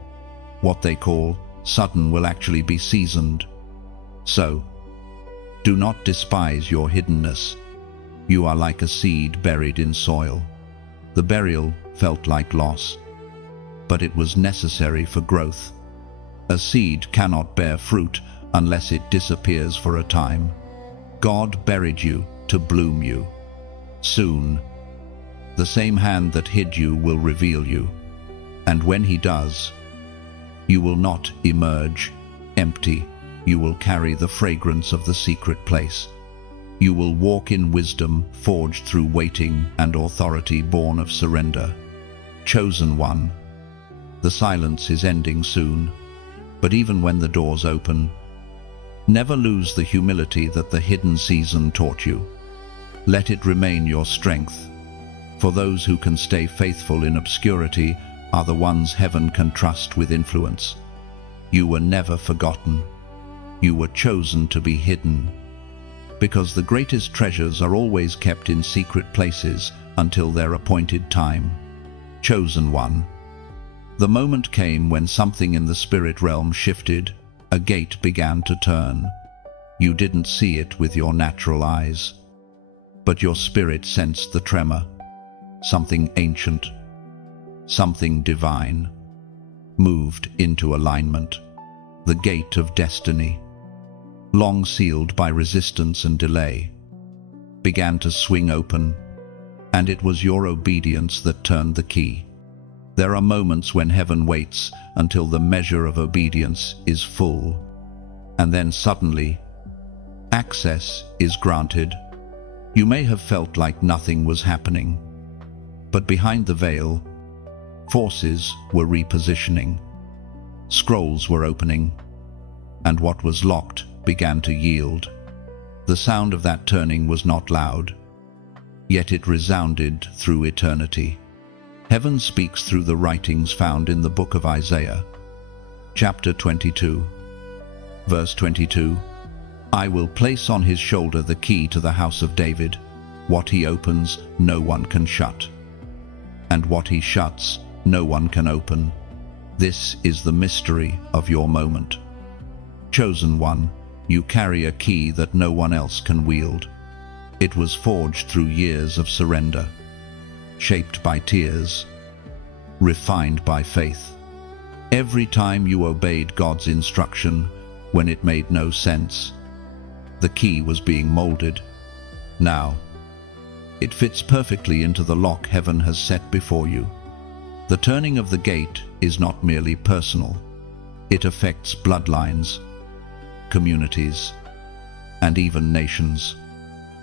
What they call sudden will actually be seasoned. So, do not despise your hiddenness. You are like a seed buried in soil. The burial felt like loss, but it was necessary for growth. A seed cannot bear fruit unless it disappears for a time. God buried you to bloom you. Soon, the same hand that hid you will reveal you, and when he does, you will not emerge empty. You will carry the fragrance of the secret place. You will walk in wisdom forged through waiting and authority born of surrender. Chosen one, the silence is ending soon, but even when the doors open, never lose the humility that the hidden season taught you. Let it remain your strength, for those who can stay faithful in obscurity are the ones heaven can trust with influence. You were never forgotten. You were chosen to be hidden, because the greatest treasures are always kept in secret places until their appointed time. Chosen one. The moment came when something in the spirit realm shifted. A gate began to turn. You didn't see it with your natural eyes, but your spirit sensed the tremor. Something ancient, something divine, moved into alignment. The gate of destiny, long sealed by resistance and delay, began to swing open, and it was your obedience that turned the key. There are moments when heaven waits until the measure of obedience is full, and then suddenly, access is granted. You may have felt like nothing was happening, but behind the veil, forces were repositioning. Scrolls were opening, and what was locked began to yield. The sound of that turning was not loud, yet it resounded through eternity. Heaven speaks through the writings found in the book of Isaiah, chapter 22, verse 22. I will place on his shoulder the key to the house of David. What he opens, no one can shut, and what he shuts, no one can open. This is the mystery of your moment. Chosen one, you carry a key that no one else can wield. It was forged through years of surrender, shaped by tears, refined by faith. Every time you obeyed God's instruction when it made no sense, the key was being molded. Now, it fits perfectly into the lock heaven has set before you. The turning of the gate is not merely personal. It affects bloodlines, communities, and even nations.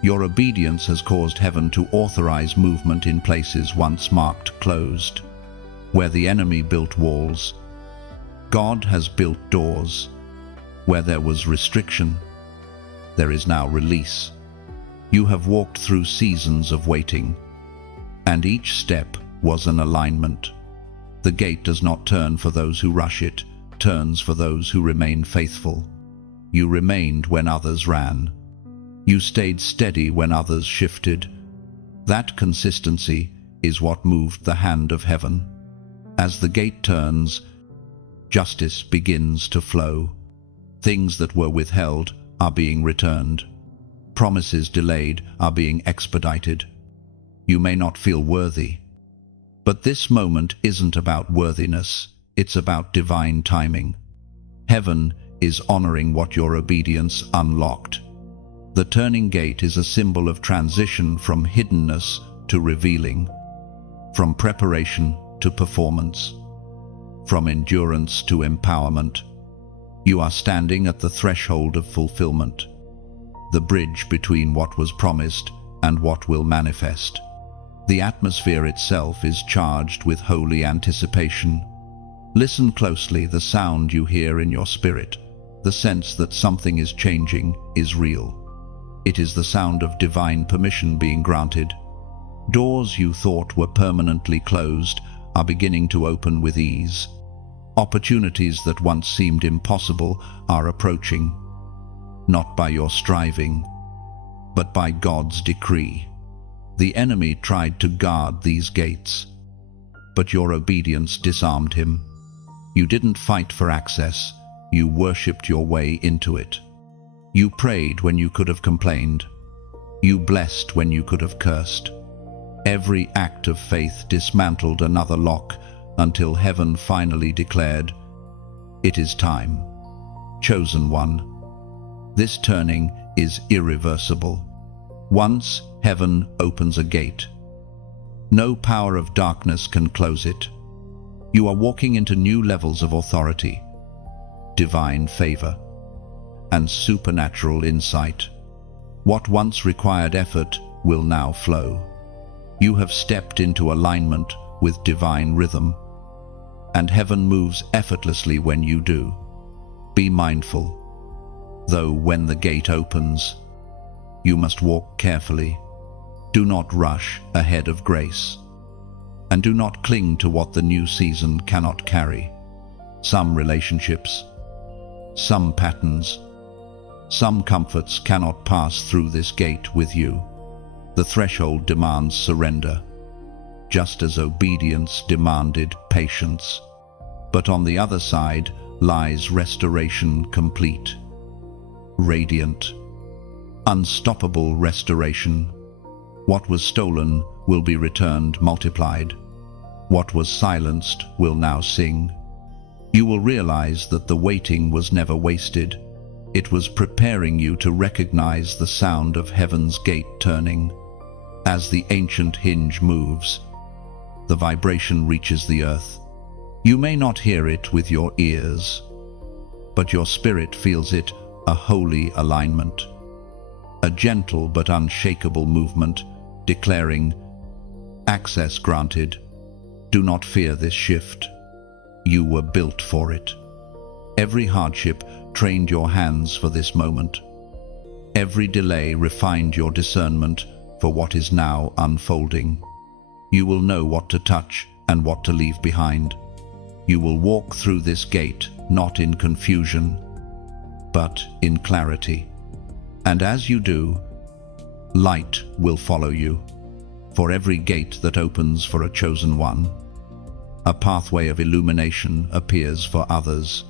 Your obedience has caused heaven to authorize movement in places once marked closed. Where the enemy built walls, God has built doors. Where there was restriction, there is now release. You have walked through seasons of waiting, and each step was an alignment. The gate does not turn for those who rush it, turns for those who remain faithful. You remained when others ran. You stayed steady when others shifted. That consistency is what moved the hand of heaven. As the gate turns, justice begins to flow. Things that were withheld are being returned. Promises delayed are being expedited. You may not feel worthy, But this moment isn't about worthiness, it's about divine timing. Heaven is honoring what your obedience unlocked. The turning gate is a symbol of transition from hiddenness to revealing, from preparation to performance, from endurance to empowerment. You are standing at the threshold of fulfillment, the bridge between what was promised and what will manifest. The atmosphere itself is charged with holy anticipation. Listen closely. The sound you hear in your spirit, the sense that something is changing, is real. It is the sound of divine permission being granted. Doors you thought were permanently closed are beginning to open with ease. Opportunities that once seemed impossible are approaching, not by your striving, but by God's decree. The enemy tried to guard these gates, but your obedience disarmed him. You didn't fight for access, you worshipped your way into it. You prayed when you could have complained. You blessed when you could have cursed. Every act of faith dismantled another lock until heaven finally declared, "It is time." Chosen one. This turning is irreversible. Once heaven opens a gate, no power of darkness can close it. You are walking into new levels of authority, divine favor, and supernatural insight. What once required effort will now flow. You have stepped into alignment with divine rhythm, and heaven moves effortlessly when you do. Be mindful, though, when the gate opens, you must walk carefully. Do not rush ahead of grace, and do not cling to what the new season cannot carry. Some relationships, some patterns, some comforts cannot pass through this gate with you. The threshold demands surrender, just as obedience demanded patience. But on the other side lies restoration complete, radiant, unstoppable restoration. What was stolen will be returned multiplied. What was silenced will now sing. You will realize that the waiting was never wasted. It was preparing you to recognize the sound of heaven's gate turning. As the ancient hinge moves, the vibration reaches the earth. You may not hear it with your ears, but your spirit feels it, a holy alignment, a gentle but unshakable movement, declaring, "Access granted." Do not fear this shift. You were built for it. Every hardship trained your hands for this moment. Every delay refined your discernment for what is now unfolding. You will know what to touch and what to leave behind. You will walk through this gate not in confusion, but in clarity. And as you do, light will follow you. For every gate that opens for a chosen one, a pathway of illumination appears for others.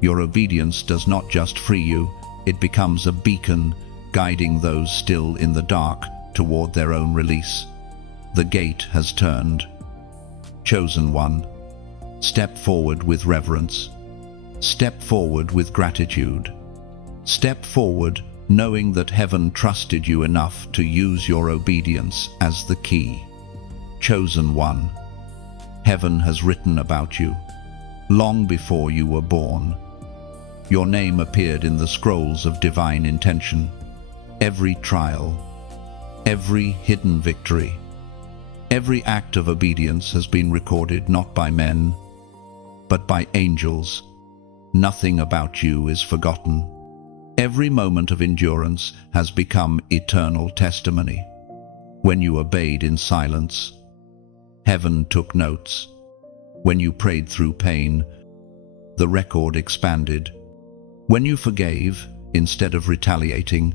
Your obedience does not just free you, it becomes a beacon guiding those still in the dark toward their own release. The gate has turned. Chosen one, step forward with reverence. Step forward with gratitude. Step forward knowing that heaven trusted you enough to use your obedience as the key. Chosen one, heaven has written about you long before you were born. Your name appeared in the scrolls of divine intention. Every trial, every hidden victory, every act of obedience has been recorded not by men, but by angels. Nothing about you is forgotten. Every moment of endurance has become eternal testimony. When you obeyed in silence, heaven took notes. When you prayed through pain, the record expanded. When you forgave instead of retaliating,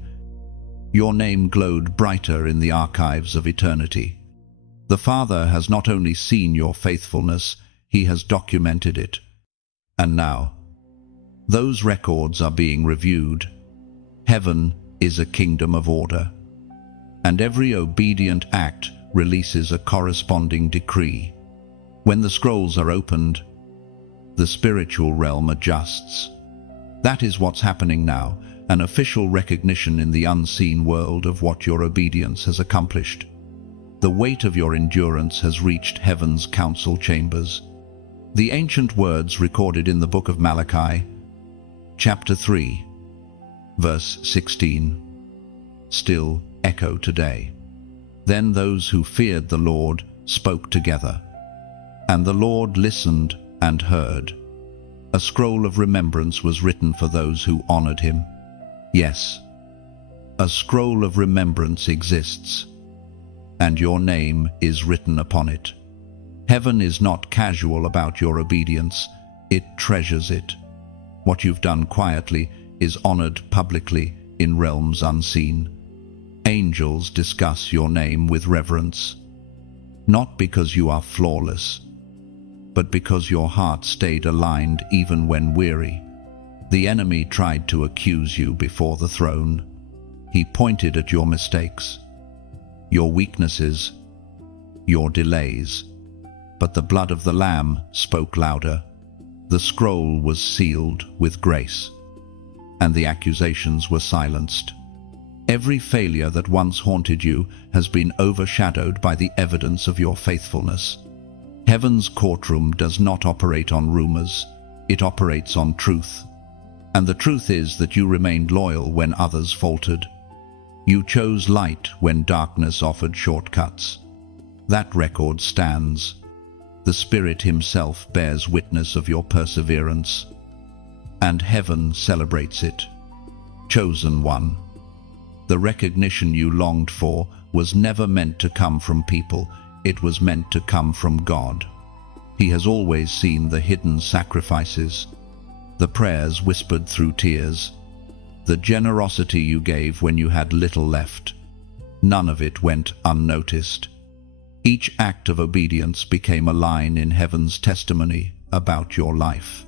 your name glowed brighter in the archives of eternity. The Father has not only seen your faithfulness, He has documented it. And now, those records are being reviewed. Heaven is a kingdom of order, and every obedient act releases a corresponding decree. When the scrolls are opened, the spiritual realm adjusts. That is what's happening now, an official recognition in the unseen world of what your obedience has accomplished. The weight of your endurance has reached heaven's council chambers. The ancient words recorded in the book of Malachi, chapter 3, verse 16, still echo today. Then those who feared the Lord spoke together, and the Lord listened and heard. A scroll of remembrance was written for those who honored him. Yes, a scroll of remembrance exists, and your name is written upon it. Heaven is not casual about your obedience, it treasures it. What you've done quietly is honored publicly in realms unseen. Angels discuss your name with reverence, not because you are flawless, but because your heart stayed aligned even when weary. The enemy tried to accuse you before the throne. He pointed at your mistakes, your weaknesses, your delays. But the blood of the Lamb spoke louder. The scroll was sealed with grace, and the accusations were silenced. Every failure that once haunted you has been overshadowed by the evidence of your faithfulness. Heaven's courtroom does not operate on rumors, it operates on truth. And the truth is that you remained loyal when others faltered. You chose light when darkness offered shortcuts. That record stands. The Spirit himself bears witness of your perseverance, and heaven celebrates it. Chosen one. The recognition you longed for was never meant to come from people, it was meant to come from God. He has always seen the hidden sacrifices, the prayers whispered through tears, the generosity you gave when you had little left. None of it went unnoticed. Each act of obedience became a line in heaven's testimony about your life.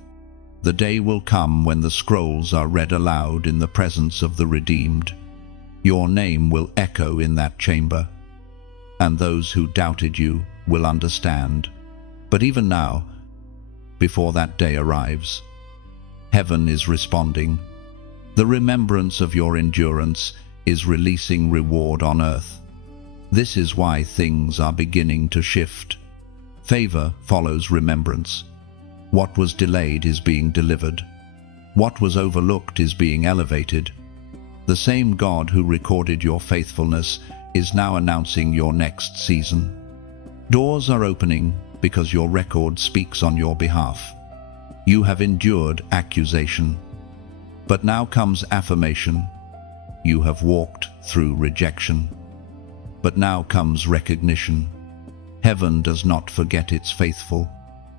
The day will come when the scrolls are read aloud in the presence of the redeemed. Your name will echo in that chamber, and those who doubted you will understand. But even now, before that day arrives, heaven is responding. The remembrance of your endurance is releasing reward on earth. This is why things are beginning to shift. Favor follows remembrance. What was delayed is being delivered. What was overlooked is being elevated. The same God who recorded your faithfulness is now announcing your next season. Doors are opening because your record speaks on your behalf. You have endured accusation, but now comes affirmation. You have walked through rejection, but now comes recognition. Heaven does not forget its faithful.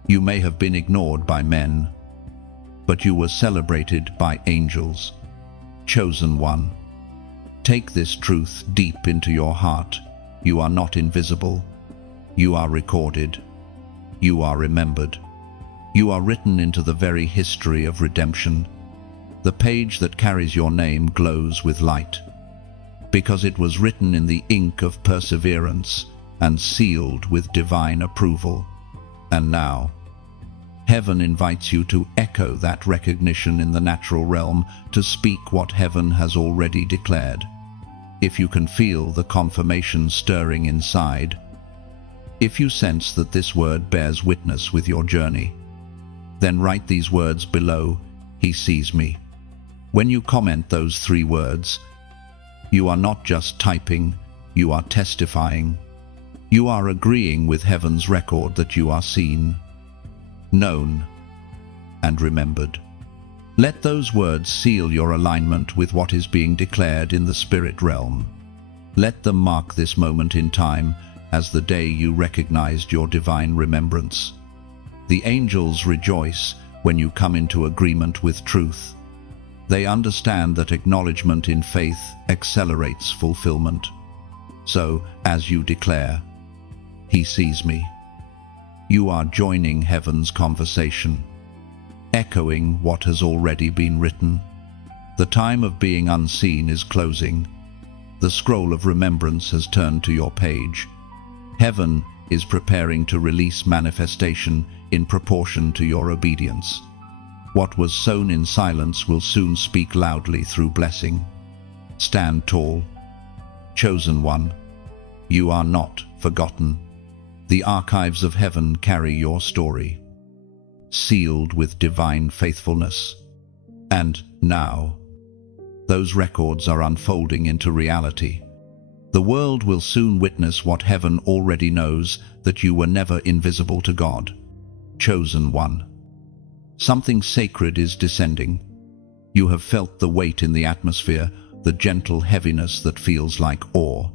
You may have been ignored by men, but you were celebrated by angels. Chosen one. Take this truth deep into your heart. You are not invisible. You are recorded. You are remembered. You are written into the very history of redemption. The page that carries your name glows with light, because it was written in the ink of perseverance and sealed with divine approval. And now, heaven invites you to echo that recognition in the natural realm, to speak what heaven has already declared. If you can feel the confirmation stirring inside, if you sense that this word bears witness with your journey, then write these words below: He sees me. When you comment those 3 words, you are not just typing, you are testifying. You are agreeing with heaven's record that you are seen, known, and remembered. Let those words seal your alignment with what is being declared in the spirit realm. Let them mark this moment in time as the day you recognized your divine remembrance. The angels rejoice when you come into agreement with truth. They understand that acknowledgement in faith accelerates fulfillment. So, as you declare, He sees me, you are joining heaven's conversation, echoing what has already been written. The time of being unseen is closing. The scroll of remembrance has turned to your page. Heaven is preparing to release manifestation in proportion to your obedience. What was sown in silence will soon speak loudly through blessing. Stand tall. Chosen one, you are not forgotten. The archives of heaven carry your story, sealed with divine faithfulness. And now, those records are unfolding into reality. The world will soon witness what heaven already knows, that you were never invisible to God. Chosen one. Something sacred is descending. You have felt the weight in the atmosphere, the gentle heaviness that feels like awe.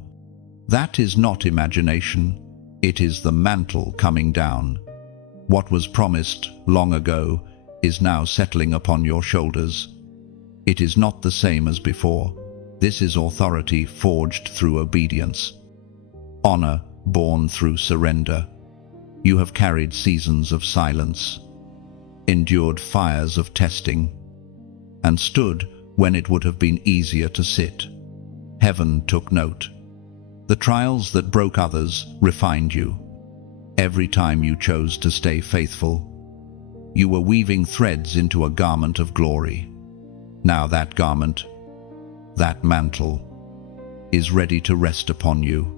That is not imagination, it is the mantle coming down. What was promised long ago is now settling upon your shoulders. It is not the same as before. This is authority forged through obedience, honor born through surrender. You have carried seasons of silence, endured fires of testing, and stood when it would have been easier to sit. Heaven took note. The trials that broke others refined you. Every time you chose to stay faithful, you were weaving threads into a garment of glory. Now that garment, that mantle, is ready to rest upon you.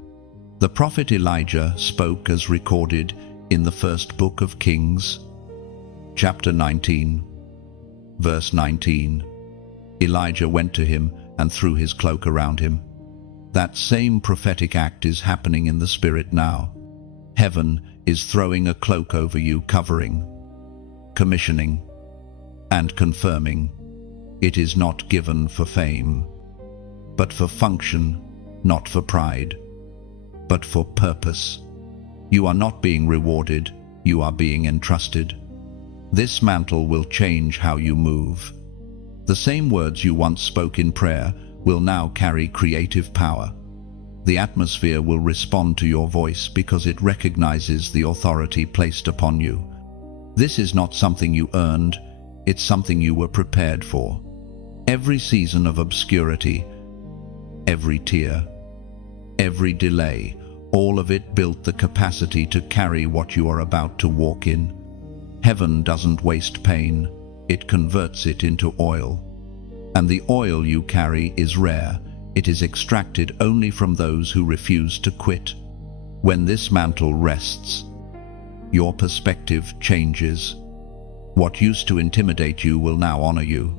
The prophet Elijah spoke as recorded in the first book of Kings, chapter 19, verse 19. Elijah went to him and threw his cloak around him. That same prophetic act is happening in the Spirit now. Heaven is throwing a cloak over you, covering, commissioning, and confirming. It is not given for fame, but for function, not for pride, but for purpose. You are not being rewarded, you are being entrusted. This mantle will change how you move. The same words you once spoke in prayer will now carry creative power. The atmosphere will respond to your voice because it recognizes the authority placed upon you. This is not something you earned, it's something you were prepared for. Every season of obscurity, every tear, every delay, all of it built the capacity to carry what you are about to walk in. Heaven doesn't waste pain, it converts it into oil. And the oil you carry is rare. It is extracted only from those who refuse to quit. When this mantle rests, your perspective changes. What used to intimidate you will now honor you.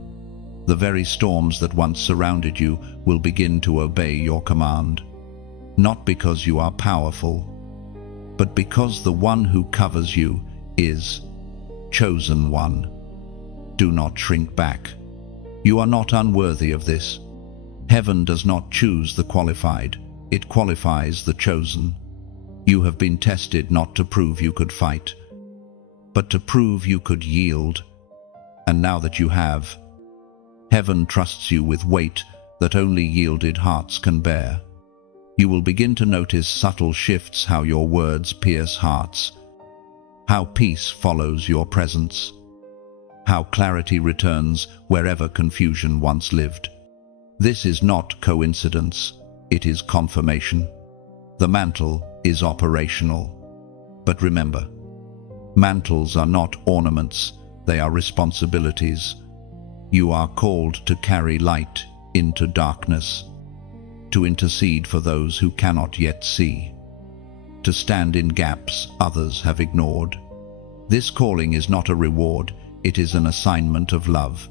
The very storms that once surrounded you will begin to obey your command. Not because you are powerful, but because the one who covers you is chosen one. Do not shrink back. You are not unworthy of this. Heaven does not choose the qualified, it qualifies the chosen. You have been tested not to prove you could fight, but to prove you could yield. And now that you have, heaven trusts you with weight that only yielded hearts can bear. You will begin to notice subtle shifts, how your words pierce hearts, how peace follows your presence, how clarity returns wherever confusion once lived. This is not coincidence, it is confirmation. The mantle is operational. But remember, mantles are not ornaments, they are responsibilities. You are called to carry light into darkness, to intercede for those who cannot yet see, to stand in gaps others have ignored. This calling is not a reward, it is an assignment of love.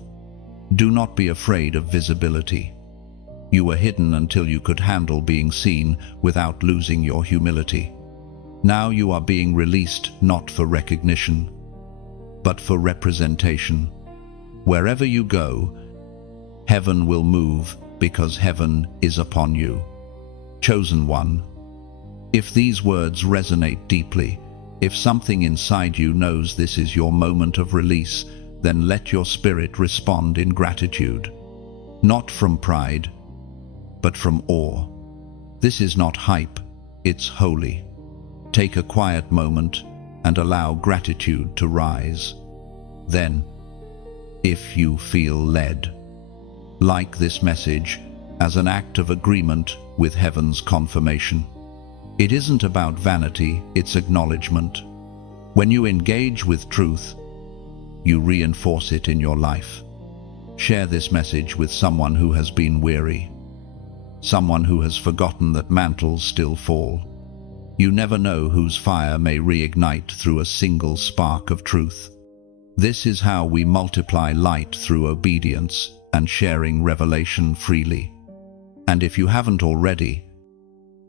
Do not be afraid of visibility. You were hidden until you could handle being seen without losing your humility. Now you are being released not for recognition, but for representation. Wherever you go, heaven will move because heaven is upon you. Chosen one. If these words resonate deeply, if something inside you knows this is your moment of release, then let your spirit respond in gratitude. Not from pride, but from awe. This is not hype, it's holy. Take a quiet moment and allow gratitude to rise. Then, if you feel led, like this message as an act of agreement with heaven's confirmation. It isn't about vanity, it's acknowledgement. When you engage with truth, you reinforce it in your life. Share this message with someone who has been weary, someone who has forgotten that mantles still fall. You never know whose fire may reignite through a single spark of truth. This is how we multiply light through obedience and sharing revelation freely. And if you haven't already,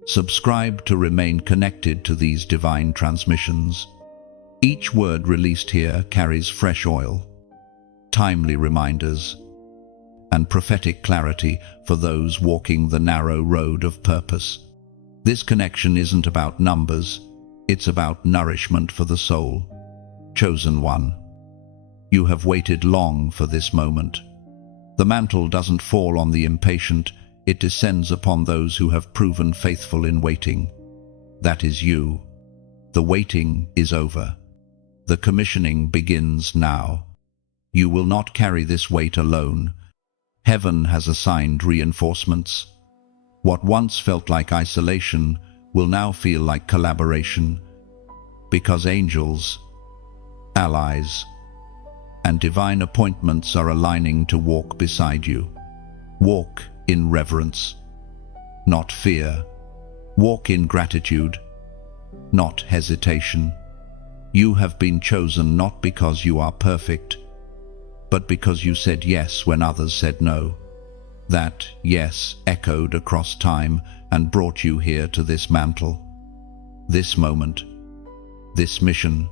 subscribe to remain connected to these divine transmissions. Each word released here carries fresh oil, timely reminders, and prophetic clarity for those walking the narrow road of purpose. This connection isn't about numbers, it's about nourishment for the soul. Chosen one, you have waited long for this moment. The mantle doesn't fall on the impatient, it descends upon those who have proven faithful in waiting. That is you. The waiting is over. The commissioning begins now. You will not carry this weight alone. Heaven has assigned reinforcements. What once felt like isolation will now feel like collaboration, because angels, allies, and divine appointments are aligning to walk beside you. Walk in reverence, not fear. Walk in gratitude, not hesitation. You have been chosen not because you are perfect, but because you said yes when others said no. That yes echoed across time and brought you here to this mantle, this moment, this mission.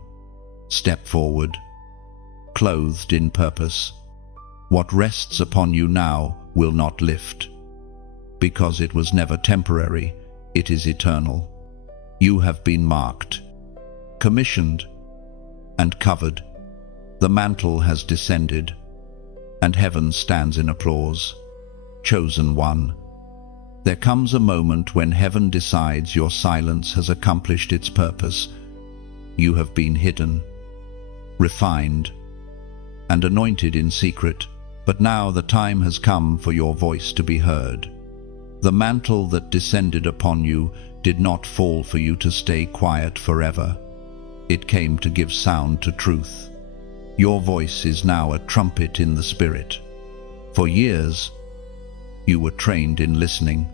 Step forward, clothed in purpose. What rests upon you now will not lift, because it was never temporary, it is eternal. You have been marked, commissioned, and covered. The mantle has descended, and heaven stands in applause. Chosen one, there comes a moment when heaven decides your silence has accomplished its purpose. You have been hidden, refined, and anointed in secret, but now the time has come for your voice to be heard. The mantle that descended upon you did not fall for you to stay quiet forever. It came to give sound to truth. Your voice is now a trumpet in the spirit. For years, you were trained in listening.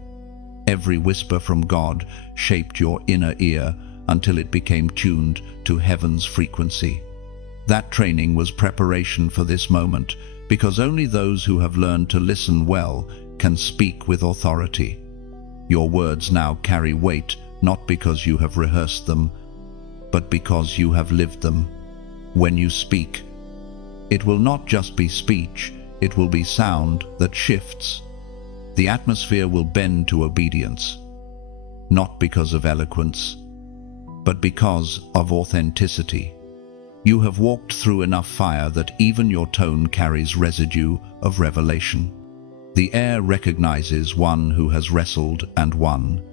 Every whisper from God shaped your inner ear until it became tuned to heaven's frequency. That training was preparation for this moment, because only those who have learned to listen well can speak with authority. Your words now carry weight, not because you have rehearsed them, but because you have lived them. When you speak, it will not just be speech, it will be sound that shifts. The atmosphere will bend to obedience, not because of eloquence, but because of authenticity. You have walked through enough fire that even your tone carries residue of revelation. The air recognizes one who has wrestled and won.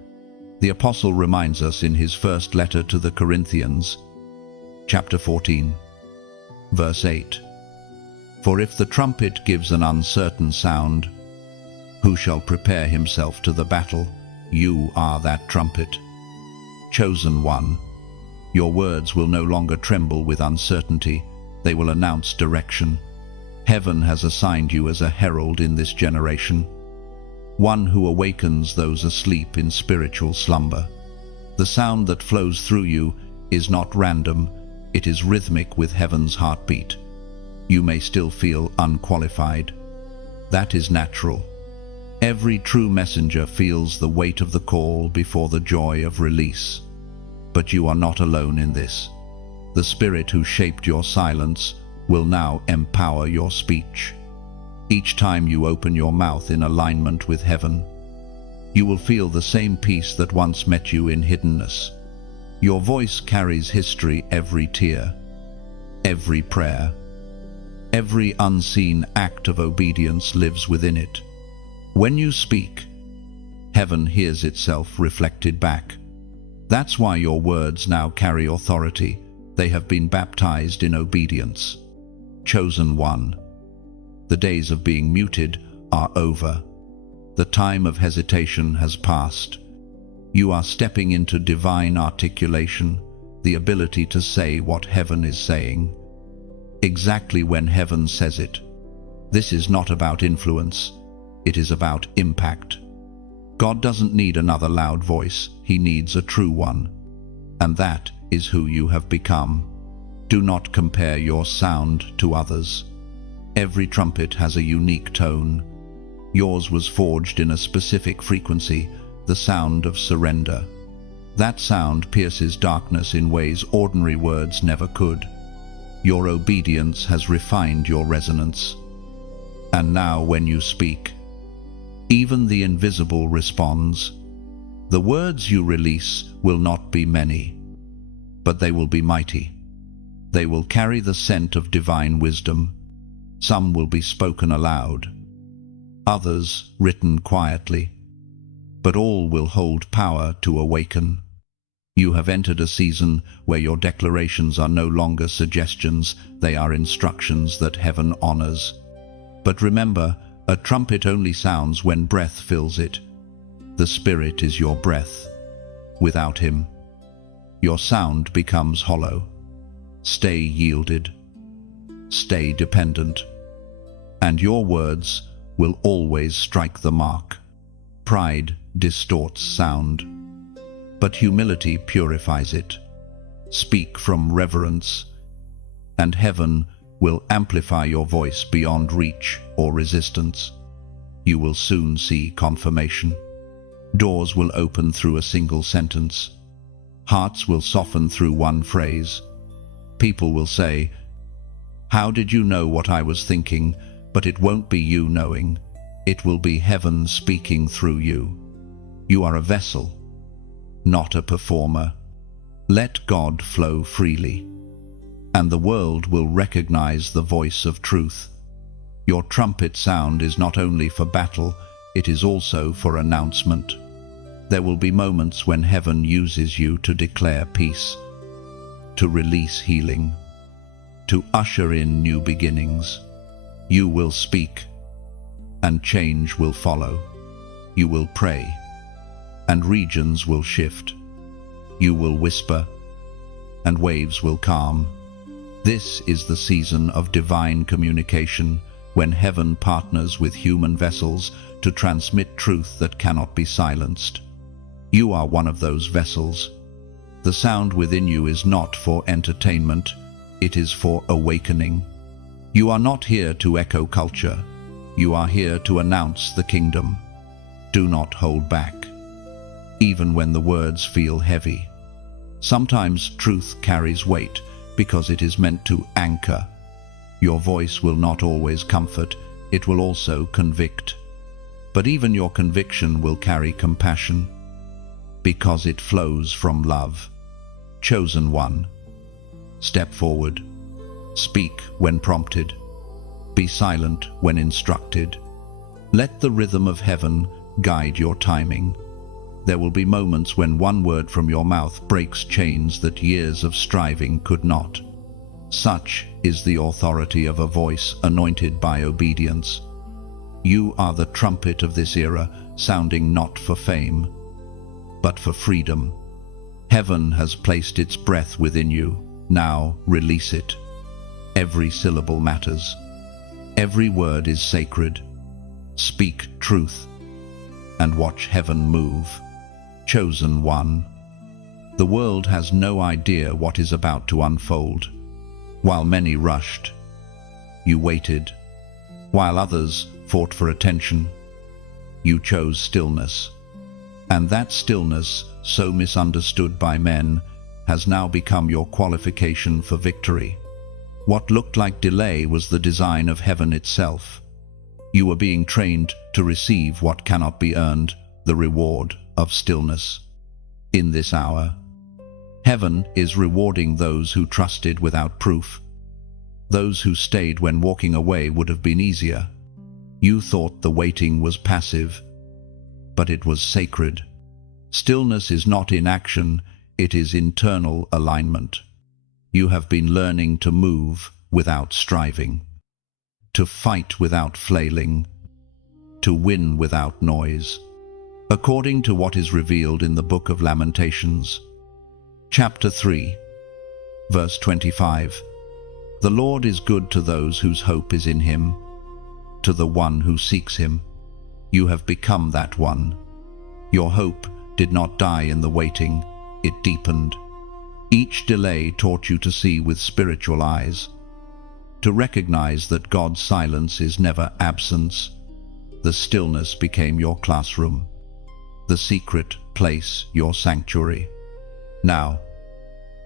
The apostle reminds us in his first letter to the Corinthians, chapter 14, verse 8, "For if the trumpet gives an uncertain sound, who shall prepare himself to the battle? You are that trumpet." Chosen one, your words will no longer tremble with uncertainty, they will announce direction. Heaven has assigned you as a herald in this generation, one who awakens those asleep in spiritual slumber. The sound that flows through you is not random, it is rhythmic with heaven's heartbeat. You may still feel unqualified. That is natural. Every true messenger feels the weight of the call before the joy of release. But you are not alone in this. The Spirit who shaped your silence will now empower your speech. Each time you open your mouth in alignment with heaven, you will feel the same peace that once met you in hiddenness. Your voice carries history, every tear, every prayer, every unseen act of obedience lives within it. When you speak, heaven hears itself reflected back. That's why your words now carry authority. They have been baptized in obedience. Chosen one, the days of being muted are over. The time of hesitation has passed. You are stepping into divine articulation, the ability to say what heaven is saying, exactly when heaven says it. This is not about influence, it is about impact. God doesn't need another loud voice, he needs a true one. And that is who you have become. Do not compare your sound to others. Every trumpet has a unique tone. Yours was forged in a specific frequency, the sound of surrender. That sound pierces darkness in ways ordinary words never could. Your obedience has refined your resonance. And now when you speak, even the invisible responds. The words you release will not be many, but they will be mighty. They will carry the scent of divine wisdom. Some will be spoken aloud, others written quietly, but all will hold power to awaken. You have entered a season where your declarations are no longer suggestions, they are instructions that heaven honors. But remember, a trumpet only sounds when breath fills it. The Spirit is your breath. Without him, your sound becomes hollow. Stay yielded. Stay dependent. And your words will always strike the mark. Pride distorts sound, but humility purifies it. Speak from reverence, and heaven will amplify your voice beyond reach or resistance. You will soon see confirmation. Doors will open through a single sentence. Hearts will soften through one phrase. People will say, "How did you know what I was thinking?" But it won't be you knowing. It will be heaven speaking through you. You are a vessel, not a performer. Let God flow freely, and the world will recognize the voice of truth. Your trumpet sound is not only for battle, it is also for announcement. There will be moments when heaven uses you to declare peace, to release healing, to usher in new beginnings. You will speak, and change will follow. You will pray, and regions will shift. You will whisper, and waves will calm. This is the season of divine communication, when heaven partners with human vessels to transmit truth that cannot be silenced. You are one of those vessels. The sound within you is not for entertainment, it is for awakening. You are not here to echo culture. You are here to announce the kingdom. Do not hold back, even when the words feel heavy. Sometimes truth carries weight because it is meant to anchor. Your voice will not always comfort, it will also convict. But even your conviction will carry compassion, because it flows from love. Chosen one, step forward. Speak when prompted. Be silent when instructed. Let the rhythm of heaven guide your timing. There will be moments when one word from your mouth breaks chains that years of striving could not. Such is the authority of a voice anointed by obedience. You are the trumpet of this era, sounding not for fame, but for freedom. Heaven has placed its breath within you. Now release it. Every syllable matters. Every word is sacred. Speak truth and watch heaven move. Chosen one. The world has no idea what is about to unfold. While many rushed, you waited. While others fought for attention, you chose stillness. And that stillness, so misunderstood by men, has now become your qualification for victory. What looked like delay was the design of heaven itself. You were being trained to receive what cannot be earned, the reward of stillness. In this hour, heaven is rewarding those who trusted without proof. Those who stayed when walking away would have been easier. You thought the waiting was passive, but it was sacred. Stillness is not inaction, it is internal alignment. You have been learning to move without striving, to fight without flailing, to win without noise. according to what is revealed in the book of Lamentations. Chapter 3, verse 25. The Lord is good to those whose hope is in him, to the one who seeks him. You have become that one. Your hope did not die in the waiting, it deepened. Each delay taught you to see with spiritual eyes, to recognize that God's silence is never absence. The stillness became your classroom, the secret place your sanctuary. Now,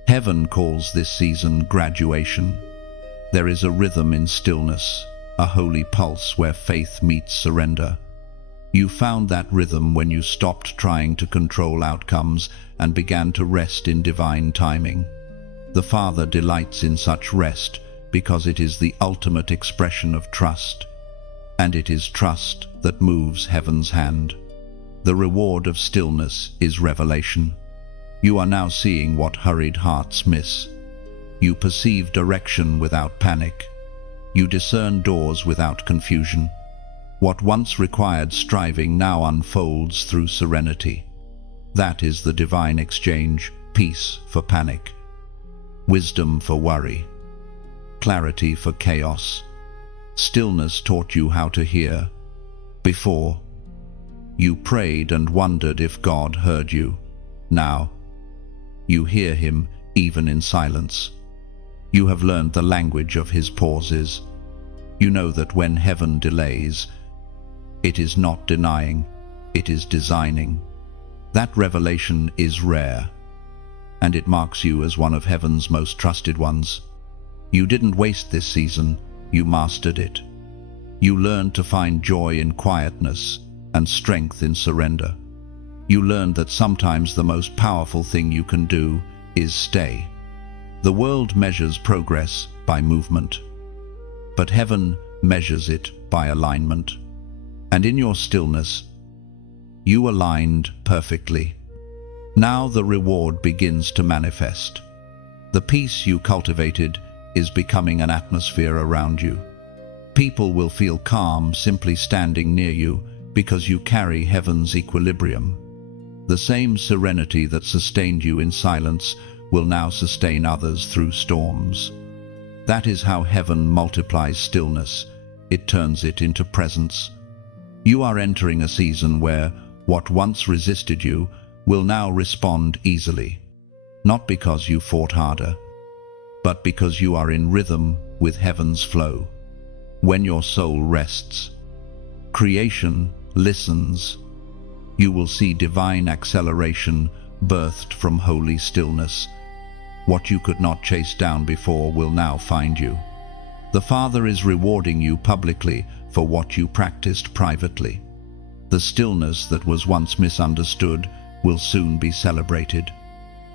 heaven calls this season graduation. There is a rhythm in stillness, a holy pulse where faith meets surrender. You found that rhythm when you stopped trying to control outcomes and began to rest in divine timing. The Father delights in such rest because it is the ultimate expression of trust, and it is trust that moves heaven's hand. The reward of stillness is revelation. You are now seeing what hurried hearts miss. You perceive direction without panic. You discern doors without confusion. What once required striving now unfolds through serenity. That is the divine exchange, peace for panic, wisdom for worry, clarity for chaos. Stillness taught you how to hear. Before, you prayed and wondered if God heard you. Now, you hear him even in silence. You have learned the language of his pauses. You know that when heaven delays, it is not denying, it is designing. That revelation is rare, and it marks you as one of heaven's most trusted ones. You didn't waste this season, you mastered it. You learned to find joy in quietness and strength in surrender. You learned that sometimes the most powerful thing you can do is stay. The world measures progress by movement, but heaven measures it by alignment. And in your stillness, you aligned perfectly. Now the reward begins to manifest. The peace you cultivated is becoming an atmosphere around you. People will feel calm simply standing near you because you carry heaven's equilibrium. The same serenity that sustained you in silence will now sustain others through storms. That is how heaven multiplies stillness. It turns it into presence. You are entering a season where what once resisted you will now respond easily, not because you fought harder, but because you are in rhythm with heaven's flow. When your soul rests, creation listens. You will see divine acceleration birthed from holy stillness. What you could not chase down before will now find you. The Father is rewarding you publicly for what you practiced privately. The stillness that was once misunderstood will soon be celebrated.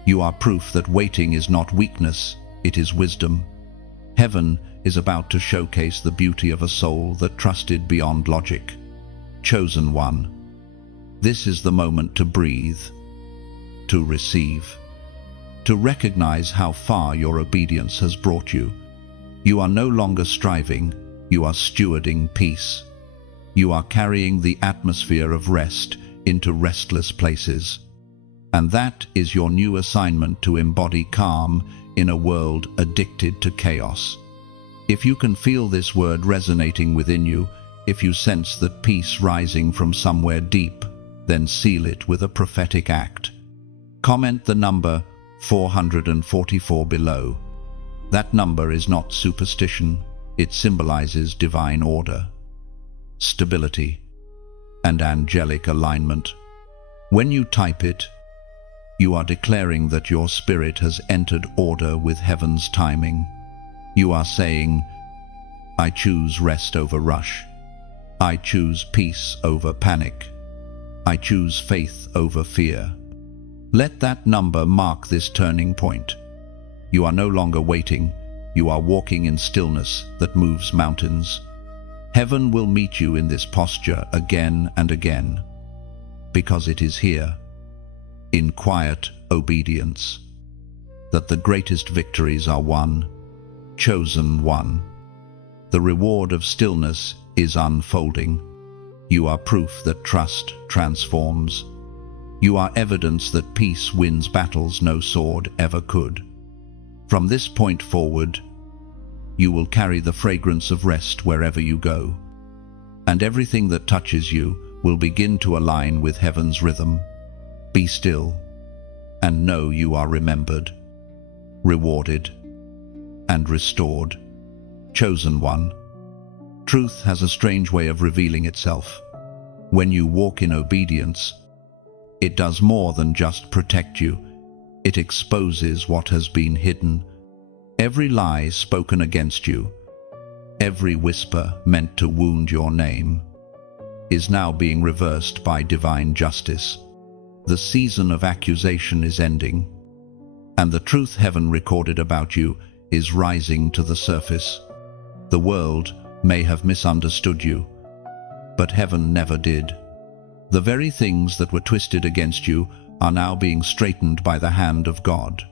You are proof that waiting is not weakness, it is wisdom. Heaven is about to showcase the beauty of a soul that trusted beyond logic. Chosen one. This is the moment to breathe, to receive, to recognize how far your obedience has brought you. You are no longer striving, you are stewarding peace. You are carrying the atmosphere of rest into restless places. And that is your new assignment, to embody calm in a world addicted to chaos. If you can feel this word resonating within you, if you sense that peace rising from somewhere deep, then seal it with a prophetic act. Comment the number 444 below. That number is not superstition, it symbolizes divine order, stability, and angelic alignment. When you type it, you are declaring that your spirit has entered order with heaven's timing. You are saying, I choose rest over rush. I choose peace over panic. I choose faith over fear. Let that number mark this turning point. You are no longer waiting, you are walking in stillness that moves mountains. Heaven will meet you in this posture again and again, because it is here, in quiet obedience, that the greatest victories are won, chosen one. The reward of stillness is unfolding. You are proof that trust transforms. You are evidence that peace wins battles no sword ever could. From this point forward, you will carry the fragrance of rest wherever you go, and everything that touches you will begin to align with heaven's rhythm. Be still, and know you are remembered, rewarded, and restored. Chosen one. Truth has a strange way of revealing itself. When you walk in obedience, it does more than just protect you. It exposes what has been hidden. Every lie spoken against you, every whisper meant to wound your name, is now being reversed by divine justice. The season of accusation is ending, and the truth heaven recorded about you is rising to the surface. The world may have misunderstood you, but heaven never did. The very things that were twisted against you are now being straightened by the hand of God.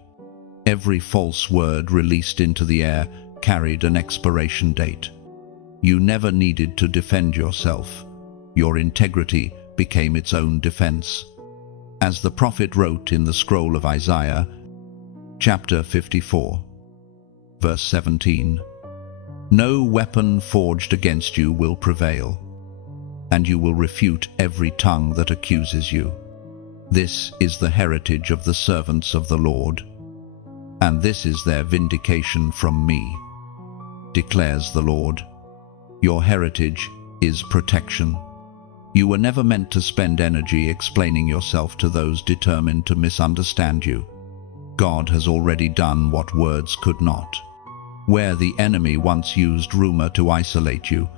Every false word released into the air carried an expiration date. You never needed to defend yourself. Your integrity became its own defense. As the prophet wrote in the scroll of Isaiah, chapter 54, verse 17, "No weapon forged against you will prevail, and you will refute every tongue that accuses you. This is the heritage of the servants of the Lord, and this is their vindication from me, declares the Lord." Your heritage is protection. You were never meant to spend energy explaining yourself to those determined to misunderstand you. God has already done what words could not. Where the enemy once used rumor to isolate you,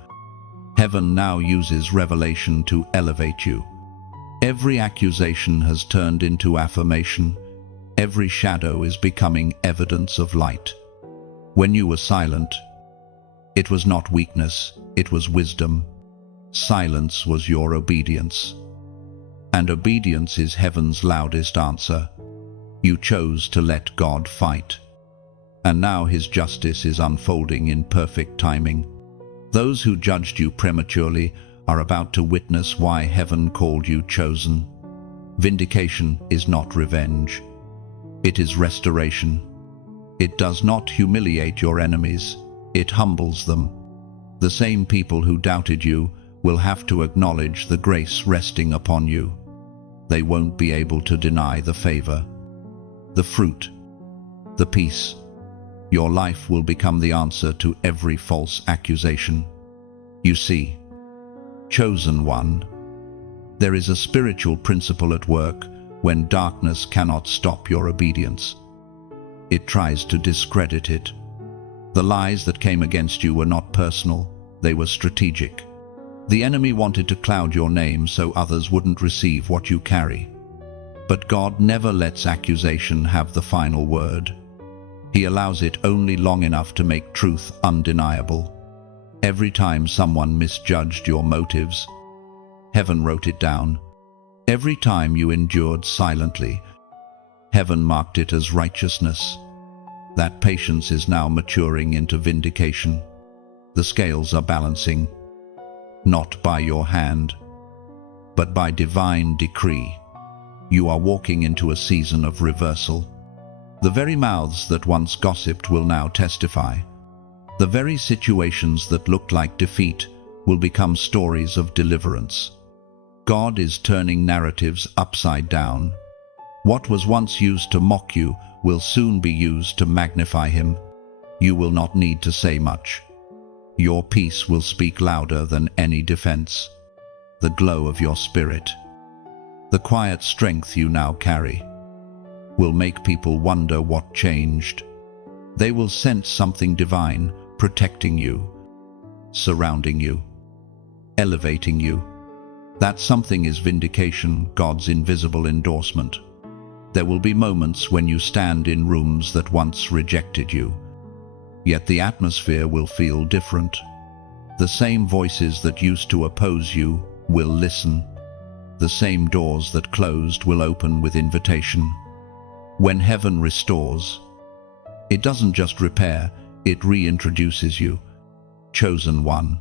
heaven now uses revelation to elevate you. Every accusation has turned into affirmation. Every shadow is becoming evidence of light. When you were silent, it was not weakness, it was wisdom. Silence was your obedience. And obedience is heaven's loudest answer. You chose to let God fight. And now his justice is unfolding in perfect timing. Those who judged you prematurely are about to witness why heaven called you chosen. Vindication is not revenge. It is restoration. It does not humiliate your enemies. It humbles them. The same people who doubted you will have to acknowledge the grace resting upon you. They won't be able to deny the favor, the fruit, the peace. Your life will become the answer to every false accusation. You see, chosen one, there is a spiritual principle at work when darkness cannot stop your obedience. It tries to discredit it. The lies that came against you were not personal, they were strategic. The enemy wanted to cloud your name so others wouldn't receive what you carry. But God never lets accusation have the final word. He allows it only long enough to make truth undeniable. Every time someone misjudged your motives, heaven wrote it down. Every time you endured silently, heaven marked it as righteousness. That patience is now maturing into vindication. The scales are balancing, not by your hand, but by divine decree. You are walking into a season of reversal. The very mouths that once gossiped will now testify. The very situations that looked like defeat will become stories of deliverance. God is turning narratives upside down. What was once used to mock you will soon be used to magnify him. You will not need to say much. Your peace will speak louder than any defense. The glow of your spirit, the quiet strength you now carry, will make people wonder what changed. They will sense something divine protecting you, surrounding you, elevating you. That something is vindication, God's invisible endorsement. There will be moments when you stand in rooms that once rejected you, yet the atmosphere will feel different. The same voices that used to oppose you will listen. The same doors that closed will open with invitation. When heaven restores, it doesn't just repair, it reintroduces you. Chosen one.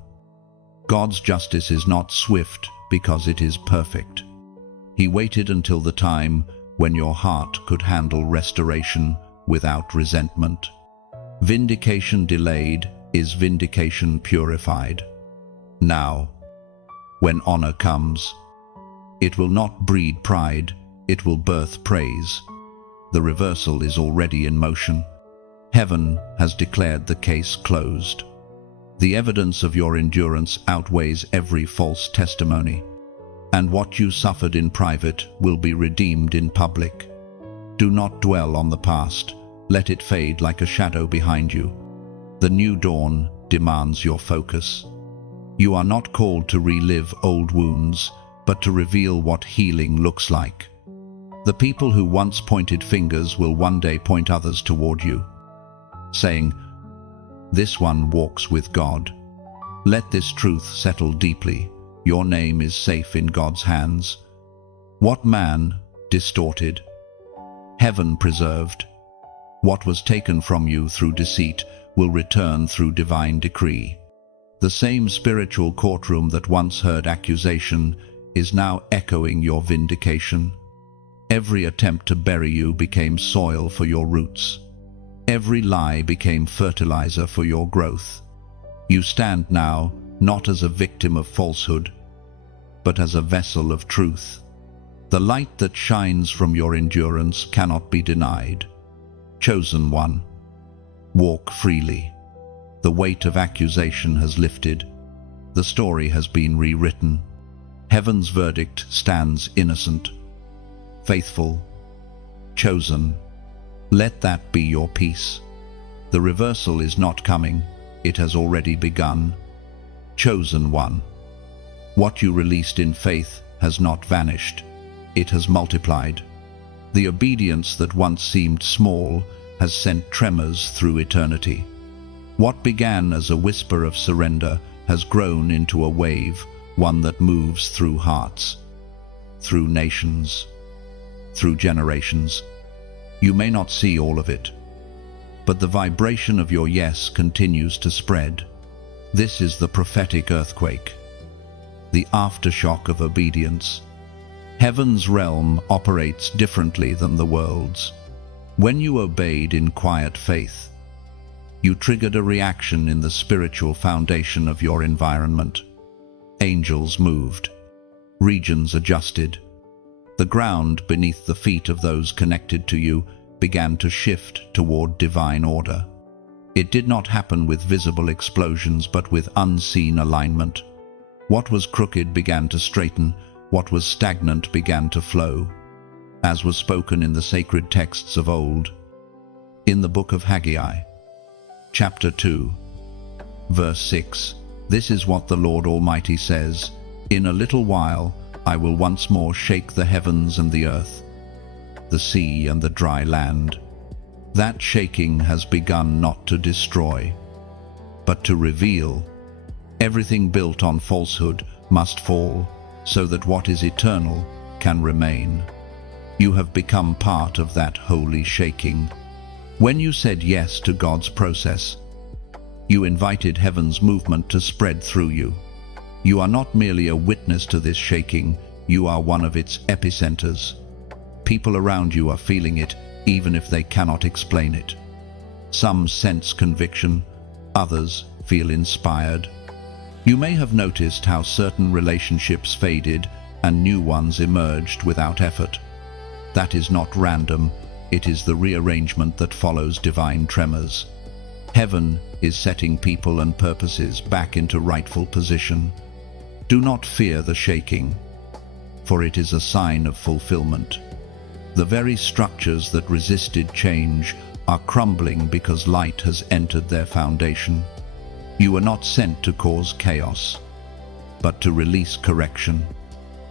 God's justice is not swift because it is perfect. He waited until the time when your heart could handle restoration without resentment. Vindication delayed is vindication purified. Now, when honor comes, it will not breed pride, it will birth praise. The reversal is already in motion. Heaven has declared the case closed. The evidence of your endurance outweighs every false testimony, and what you suffered in private will be redeemed in public. Do not dwell on the past, let it fade like a shadow behind you. The new dawn demands your focus. You are not called to relive old wounds, but to reveal what healing looks like. The people who once pointed fingers will one day point others toward you, saying, "This one walks with God." Let this truth settle deeply. Your name is safe in God's hands. What man distorted, heaven preserved. What was taken from you through deceit will return through divine decree. The same spiritual courtroom that once heard accusation is now echoing your vindication. Every attempt to bury you became soil for your roots. Every lie became fertilizer for your growth. You stand now not as a victim of falsehood, but as a vessel of truth. The light that shines from your endurance cannot be denied. Chosen one, walk freely. The weight of accusation has lifted. The story has been rewritten. Heaven's verdict stands innocent, faithful, chosen. Let that be your peace. The reversal is not coming, it has already begun. Chosen one, what you released in faith has not vanished, it has multiplied. The obedience that once seemed small has sent tremors through eternity. What began as a whisper of surrender has grown into a wave, one that moves through hearts, through nations, through generations. You may not see all of it, but the vibration of your yes continues to spread. This is the prophetic earthquake, the aftershock of obedience. Heaven's realm operates differently than the world's. When you obeyed in quiet faith, you triggered a reaction in the spiritual foundation of your environment. Angels moved, regions adjusted. The ground beneath the feet of those connected to you began to shift toward divine order. It did not happen with visible explosions, but with unseen alignment. What was crooked began to straighten, what was stagnant began to flow, as was spoken in the sacred texts of old. In the book of Haggai, chapter 2, verse 6, this is what the Lord Almighty says, "In a little while I will once more shake the heavens and the earth, the sea and the dry land." That shaking has begun not to destroy, but to reveal. Everything built on falsehood must fall, so that what is eternal can remain. You have become part of that holy shaking. When you said yes to God's process, you invited heaven's movement to spread through you. You are not merely a witness to this shaking, you are one of its epicenters. People around you are feeling it, even if they cannot explain it. Some sense conviction, others feel inspired. You may have noticed how certain relationships faded and new ones emerged without effort. That is not random, it is the rearrangement that follows divine tremors. Heaven is setting people and purposes back into rightful position. Do not fear the shaking, for it is a sign of fulfillment. The very structures that resisted change are crumbling because light has entered their foundation. You were not sent to cause chaos, but to release correction.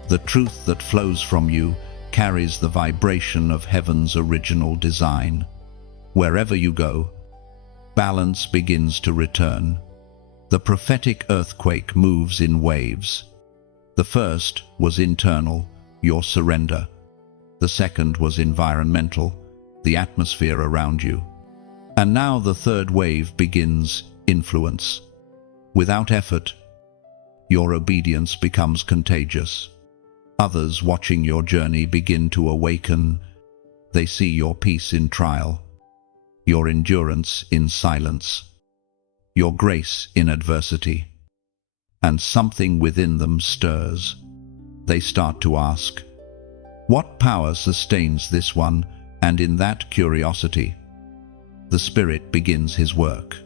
The truth that flows from you carries the vibration of heaven's original design. Wherever you go, balance begins to return. The prophetic earthquake moves in waves. The first was internal, your surrender. The second was environmental, the atmosphere around you. And now the third wave begins, influence. Without effort, Your obedience becomes contagious. Others watching your journey begin to awaken. They see your peace in trial, your endurance in silence, your grace in adversity. And something within them stirs. They start to ask, what power sustains this one? And in that curiosity, the Spirit begins his work.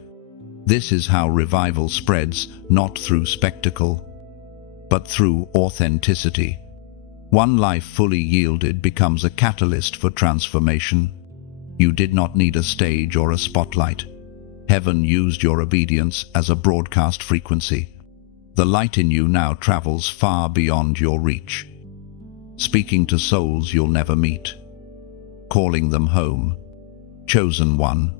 This is how revival spreads, not through spectacle, but through authenticity. One life fully yielded becomes a catalyst for transformation. You did not need a stage or a spotlight. Heaven used your obedience as a broadcast frequency. The light in you now travels far beyond your reach, speaking to souls you'll never meet, calling them home, chosen one.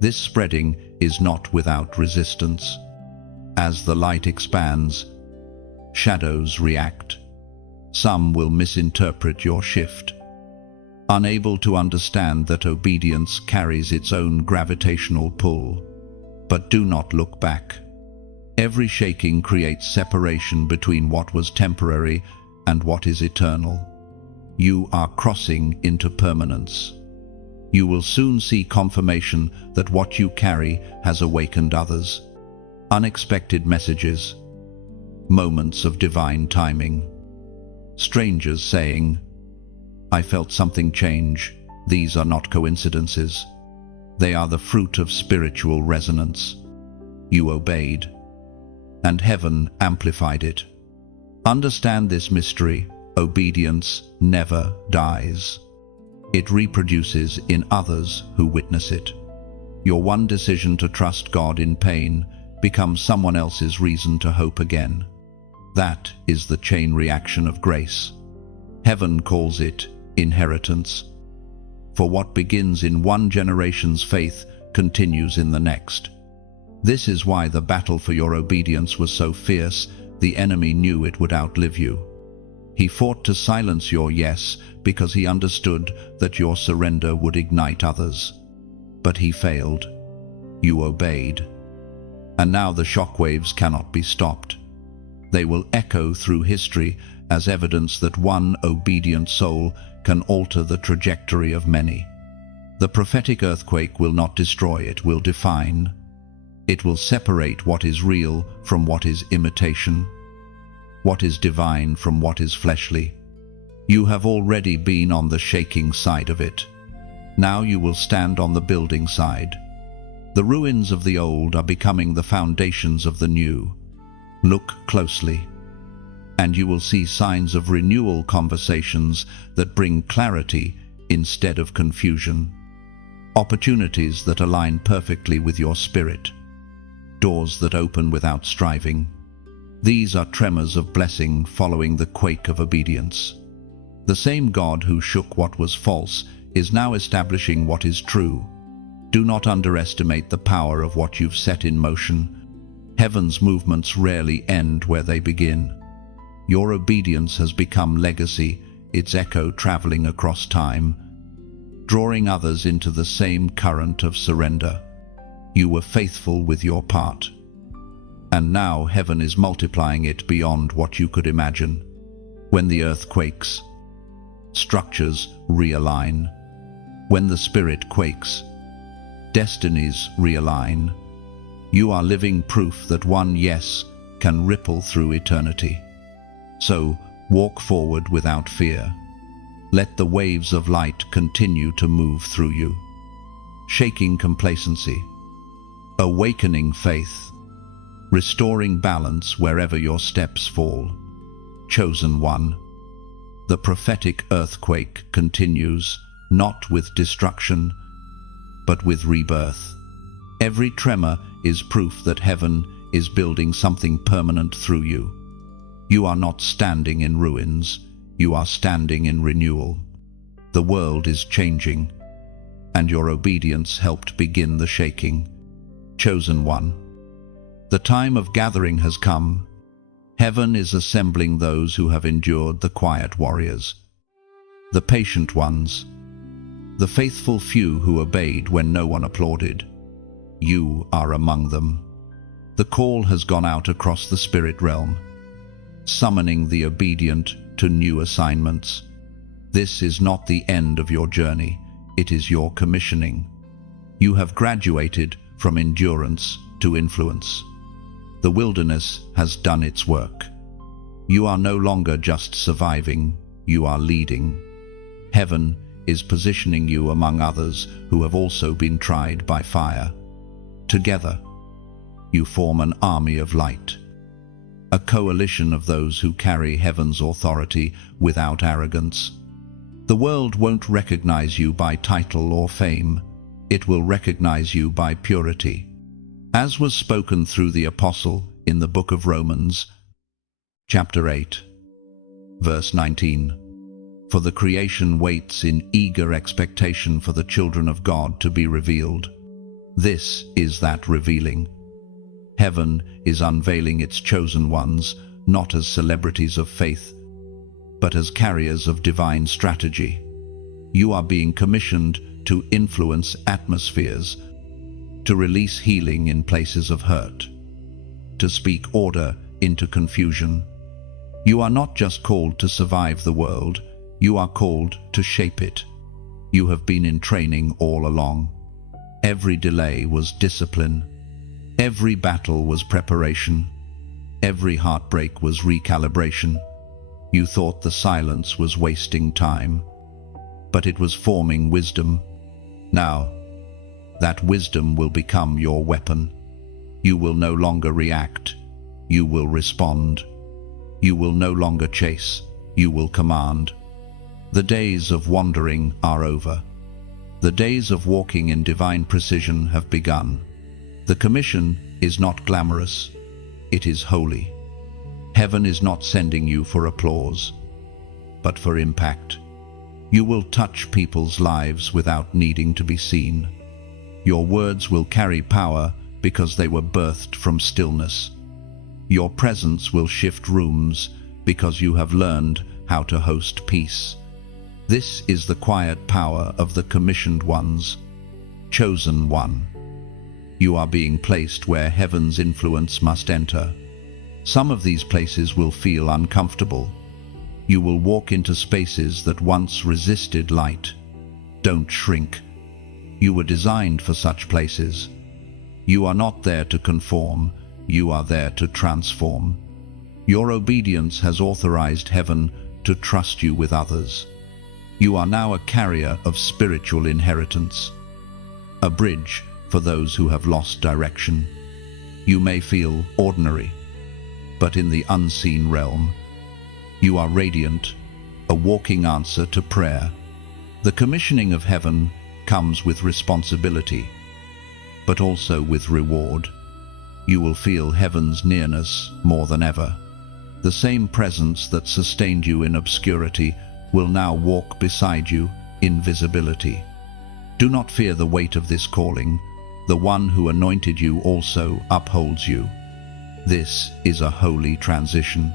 This spreading is not without resistance. As the light expands, shadows react. Some will misinterpret your shift, unable to understand that obedience carries its own gravitational pull. But do not look back. Every shaking creates separation between what was temporary and what is eternal. You are crossing into permanence. You will soon see confirmation that what you carry has awakened others. Unexpected messages, moments of divine timing. Strangers saying, I felt something change. These are not coincidences. They are the fruit of spiritual resonance. You obeyed, and heaven amplified it. Understand this mystery: obedience never dies. It reproduces in others who witness it. Your one decision to trust God in pain becomes someone else's reason to hope again. That is the chain reaction of grace. Heaven calls it inheritance. For what begins in one generation's faith continues in the next. This is why the battle for your obedience was so fierce. The enemy knew it would outlive you. He fought to silence your yes because he understood that your surrender would ignite others. But he failed. You obeyed. And now the shockwaves cannot be stopped. They will echo through history as evidence that one obedient soul can alter the trajectory of many. The prophetic earthquake will not destroy, it will define. It will separate what is real from what is imitation, what is divine from what is fleshly. You have already been on the shaking side of it. Now you will stand on the building side. The ruins of the old are becoming the foundations of the new. Look closely, and you will see signs of renewal, conversations that bring clarity instead of confusion, opportunities that align perfectly with your spirit, doors that open without striving. These are tremors of blessing following the quake of obedience. The same God who shook what was false is now establishing what is true. Do not underestimate the power of what you've set in motion. Heaven's movements rarely end where they begin. Your obedience has become legacy, its echo traveling across time, drawing others into the same current of surrender. You were faithful with your part, and now heaven is multiplying it beyond what you could imagine. When the earth quakes, structures realign. When the spirit quakes, destinies realign. You are living proof that one yes can ripple through eternity. So, walk forward without fear. Let the waves of light continue to move through you. Shaking complacency, awakening faith, restoring balance wherever your steps fall. Chosen one. The prophetic earthquake continues, not with destruction, but with rebirth. Every tremor is proof that heaven is building something permanent through you. You are not standing in ruins, you are standing in renewal. The world is changing, and your obedience helped begin the shaking. Chosen one. The time of gathering has come. Heaven is assembling those who have endured, the quiet warriors, the patient ones, the faithful few who obeyed when no one applauded. You are among them. The call has gone out across the spirit realm, summoning the obedient to new assignments. This is not the end of your journey, it is your commissioning. You have graduated from endurance to influence. The wilderness has done its work. You are no longer just surviving, you are leading. Heaven is positioning you among others who have also been tried by fire. Together, you form an army of light, a coalition of those who carry heaven's authority without arrogance. The world won't recognize you by title or fame. It will recognize you by purity. As was spoken through the apostle in the book of Romans, chapter 8, verse 19. For the creation waits in eager expectation for the children of God to be revealed. This is that revealing. Heaven is unveiling its chosen ones, not as celebrities of faith, but as carriers of divine strategy. You are being commissioned to influence atmospheres, to release healing in places of hurt, to speak order into confusion. You are not just called to survive the world, you are called to shape it. You have been in training all along. Every delay was discipline. Every battle was preparation. Every heartbreak was recalibration. You thought the silence was wasting time, but it was forming wisdom. Now, that wisdom will become your weapon. You will no longer react. You will respond. You will no longer chase. You will command. The days of wandering are over. The days of walking in divine precision have begun. The commission is not glamorous. It is holy. Heaven is not sending you for applause, but for impact. You will touch people's lives without needing to be seen. Your words will carry power because they were birthed from stillness. Your presence will shift rooms because you have learned how to host peace. This is the quiet power of the commissioned ones, chosen one. You are being placed where heaven's influence must enter. Some of these places will feel uncomfortable. You will walk into spaces that once resisted light. Don't shrink. You were designed for such places. You are not there to conform, you are there to transform. Your obedience has authorized heaven to trust you with others. You are now a carrier of spiritual inheritance, a bridge for those who have lost direction. You may feel ordinary, but in the unseen realm, you are radiant, a walking answer to prayer. The commissioning of heaven comes with responsibility, but also with reward. You will feel heaven's nearness more than ever. The same presence that sustained you in obscurity will now walk beside you in visibility. Do not fear the weight of this calling. The one who anointed you also upholds you. This is a holy transition.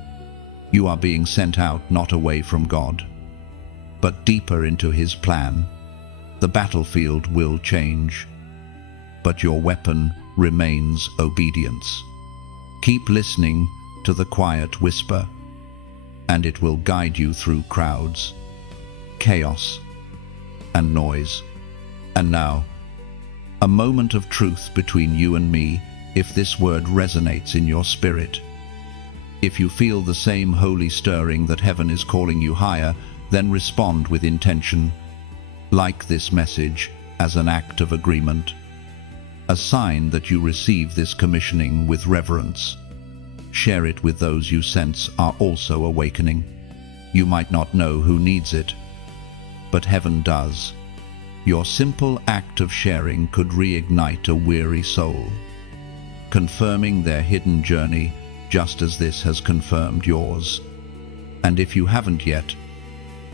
You are being sent out not away from God, but deeper into His plan. The battlefield will change, but your weapon remains obedience. Keep listening to the quiet whisper, and it will guide you through crowds, chaos, and noise. And now, a moment of truth between you and me, if this word resonates in your spirit. If you feel the same holy stirring that heaven is calling you higher, then respond with intention. Like this message as an act of agreement, a sign that you receive this commissioning with reverence. Share it with those you sense are also awakening. You might not know who needs it, but heaven does. Your simple act of sharing could reignite a weary soul, confirming their hidden journey just as this has confirmed yours. And if you haven't yet,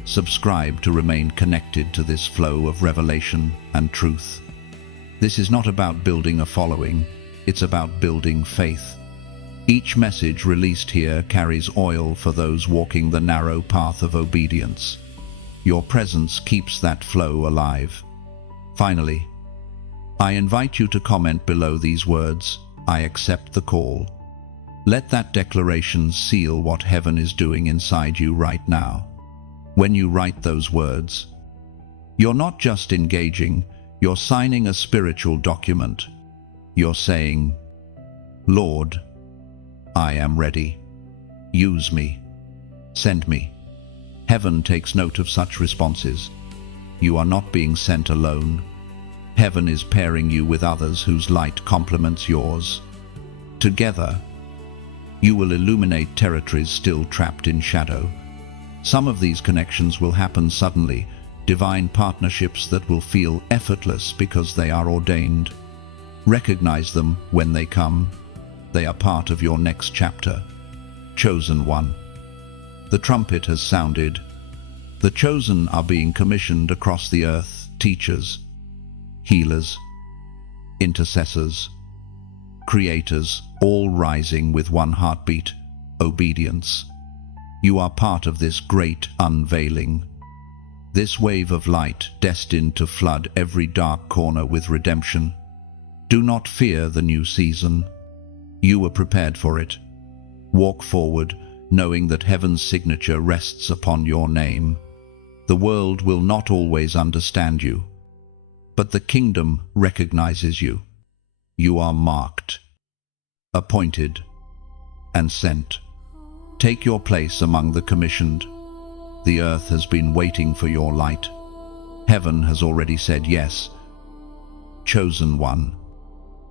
subscribe to remain connected to this flow of revelation and truth. This is not about building a following, it's about building faith. Each message released here carries oil for those walking the narrow path of obedience. Your presence keeps that flow alive. Finally, I invite you to comment below these words. I accept the call. Let that declaration seal what heaven is doing inside you right now. When you write those words, you're not just engaging, you're signing a spiritual document. You're saying, Lord, I am ready. Use me. Send me. Heaven takes note of such responses. You are not being sent alone. Heaven is pairing you with others whose light complements yours. Together, you will illuminate territories still trapped in shadow. Some of these connections will happen suddenly, divine partnerships that will feel effortless because they are ordained. Recognize them when they come. They are part of your next chapter. Chosen one. The trumpet has sounded. The chosen are being commissioned across the earth, teachers, healers, intercessors, creators, all rising with one heartbeat, obedience. You are part of this great unveiling. This wave of light destined to flood every dark corner with redemption. Do not fear the new season. You were prepared for it. Walk forward, knowing that heaven's signature rests upon your name. The world will not always understand you, but the kingdom recognizes you. You are marked, appointed, and sent. Take your place among the commissioned. The earth has been waiting for your light. Heaven has already said yes. Chosen one.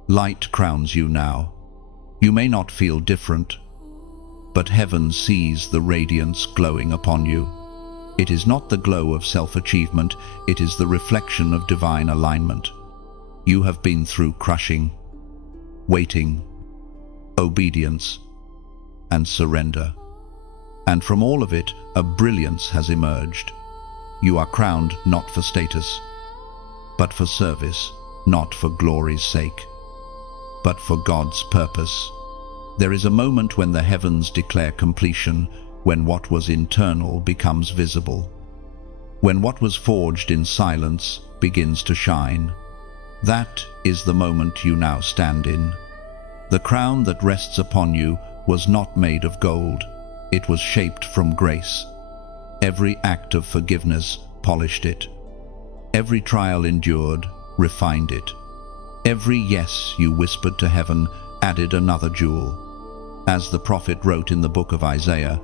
Light crowns you now. You may not feel different, but heaven sees the radiance glowing upon you. It is not the glow of self-achievement, it is the reflection of divine alignment. You have been through crushing, waiting, obedience, and surrender. And from all of it, a brilliance has emerged. You are crowned not for status, but for service, not for glory's sake, but for God's purpose. There is a moment when the heavens declare completion, when what was internal becomes visible, when what was forged in silence begins to shine. That is the moment you now stand in. The crown that rests upon you was not made of gold. It was shaped from grace. Every act of forgiveness polished it. Every trial endured refined it. Every yes you whispered to heaven added another jewel. As the prophet wrote in the book of Isaiah,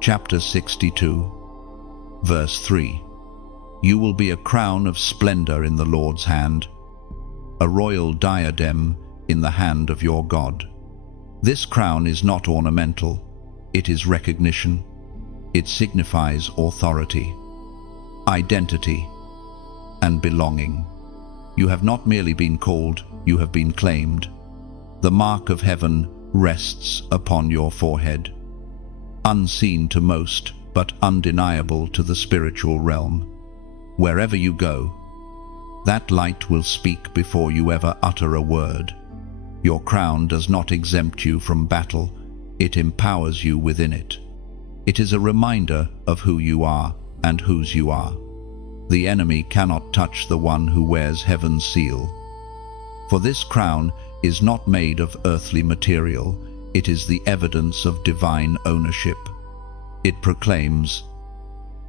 chapter 62, verse 3, "You will be a crown of splendor in the Lord's hand, a royal diadem in the hand of your God." This crown is not ornamental, it is recognition. It signifies authority, identity, and belonging. You have not merely been called, you have been claimed. The mark of heaven rests upon your forehead, unseen to most, but undeniable to the spiritual realm. Wherever you go, that light will speak before you ever utter a word. Your crown does not exempt you from battle, it empowers you within it. It is a reminder of who you are and whose you are. The enemy cannot touch the one who wears heaven's seal. For this crown is not made of earthly material, it is the evidence of divine ownership. It proclaims,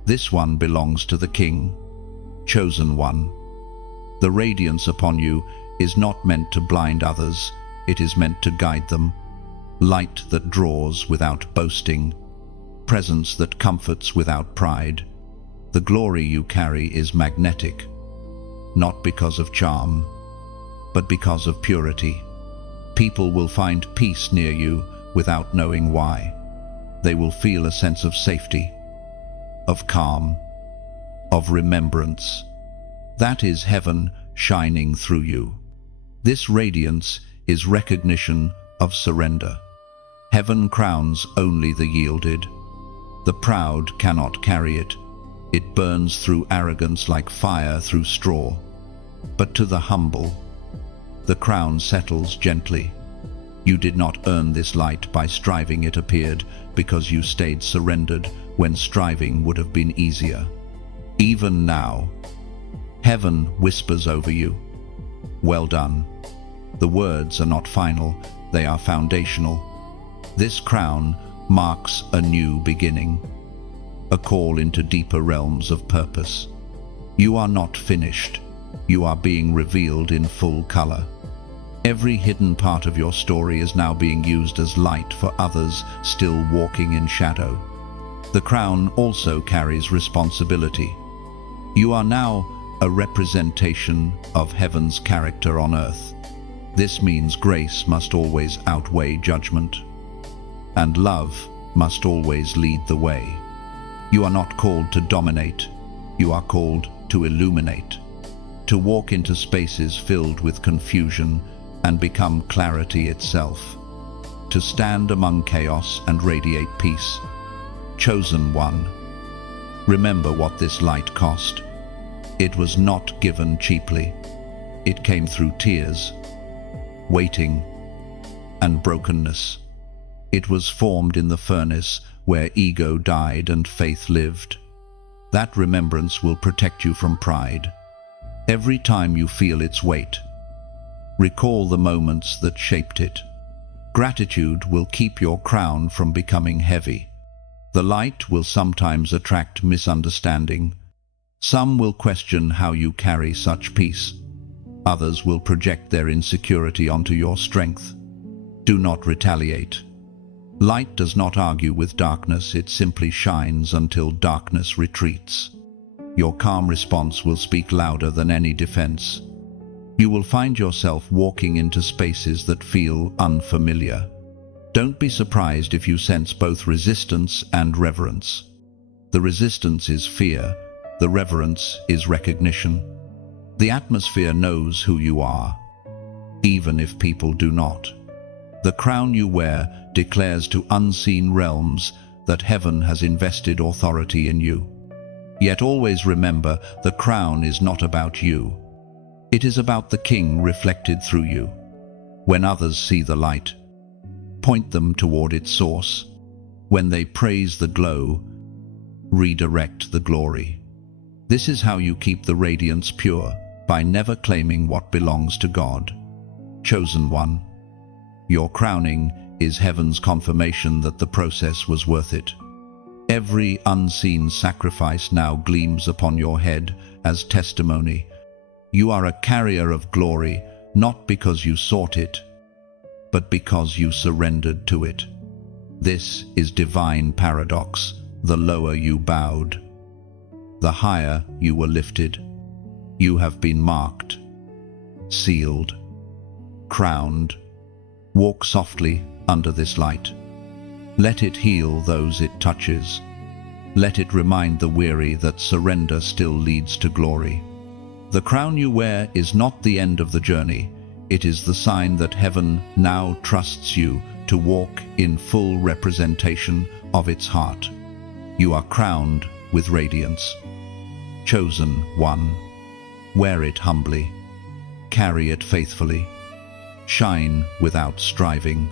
"This one belongs to the King, chosen one." The radiance upon you is not meant to blind others, it is meant to guide them. Light that draws without boasting, presence that comforts without pride. The glory you carry is magnetic, not because of charm, but because of purity. People will find peace near you without knowing why. They will feel a sense of safety, of calm, of remembrance. That is heaven shining through you. This radiance is recognition of surrender. Heaven crowns only the yielded. The proud cannot carry it. It burns through arrogance like fire through straw. But to the humble, the crown settles gently. You did not earn this light by striving, it appeared because you stayed surrendered when striving would have been easier. Even now, heaven whispers over you, "Well done, The words are not final, they are foundational. This crown marks a new beginning, a call into deeper realms of purpose. You are not finished. You are being revealed in full color. Every hidden part of your story is now being used as light for others still walking in shadow. The crown also carries responsibility. You are now a representation of heaven's character on earth. This means grace must always outweigh judgment, and love must always lead the way. You are not called to dominate. You are called to illuminate, to walk into spaces filled with confusion and become clarity itself, to stand among chaos and radiate peace. Chosen one, remember what this light cost. It was not given cheaply. It came through tears, waiting, and brokenness. It was formed in the furnace where ego died and faith lived. That remembrance will protect you from pride. Every time you feel its weight, recall the moments that shaped it. Gratitude will keep your crown from becoming heavy. The light will sometimes attract misunderstanding. Some will question how you carry such peace. Others will project their insecurity onto your strength. Do not retaliate. Light does not argue with darkness, it simply shines until darkness retreats. Your calm response will speak louder than any defense. You will find yourself walking into spaces that feel unfamiliar. Don't be surprised if you sense both resistance and reverence. The resistance is fear, the reverence is recognition. The atmosphere knows who you are, even if people do not. The crown you wear declares to unseen realms that heaven has invested authority in you. Yet always remember, the crown is not about you. It is about the King reflected through you. When others see the light, point them toward its source. When they praise the glow, redirect the glory. This is how you keep the radiance pure, by never claiming what belongs to God. Chosen one, your crowning is heaven's confirmation that the process was worth it. Every unseen sacrifice now gleams upon your head as testimony. You are a carrier of glory, not because you sought it, but because you surrendered to it. This is divine paradox. The lower you bowed, the higher you were lifted. You have been marked, sealed, crowned. Walk softly under this light. Let it heal those it touches. Let it remind the weary that surrender still leads to glory. The crown you wear is not the end of the journey. It is the sign that heaven now trusts you to walk in full representation of its heart. You are crowned with radiance. Chosen one, wear it humbly, carry it faithfully, shine without striving,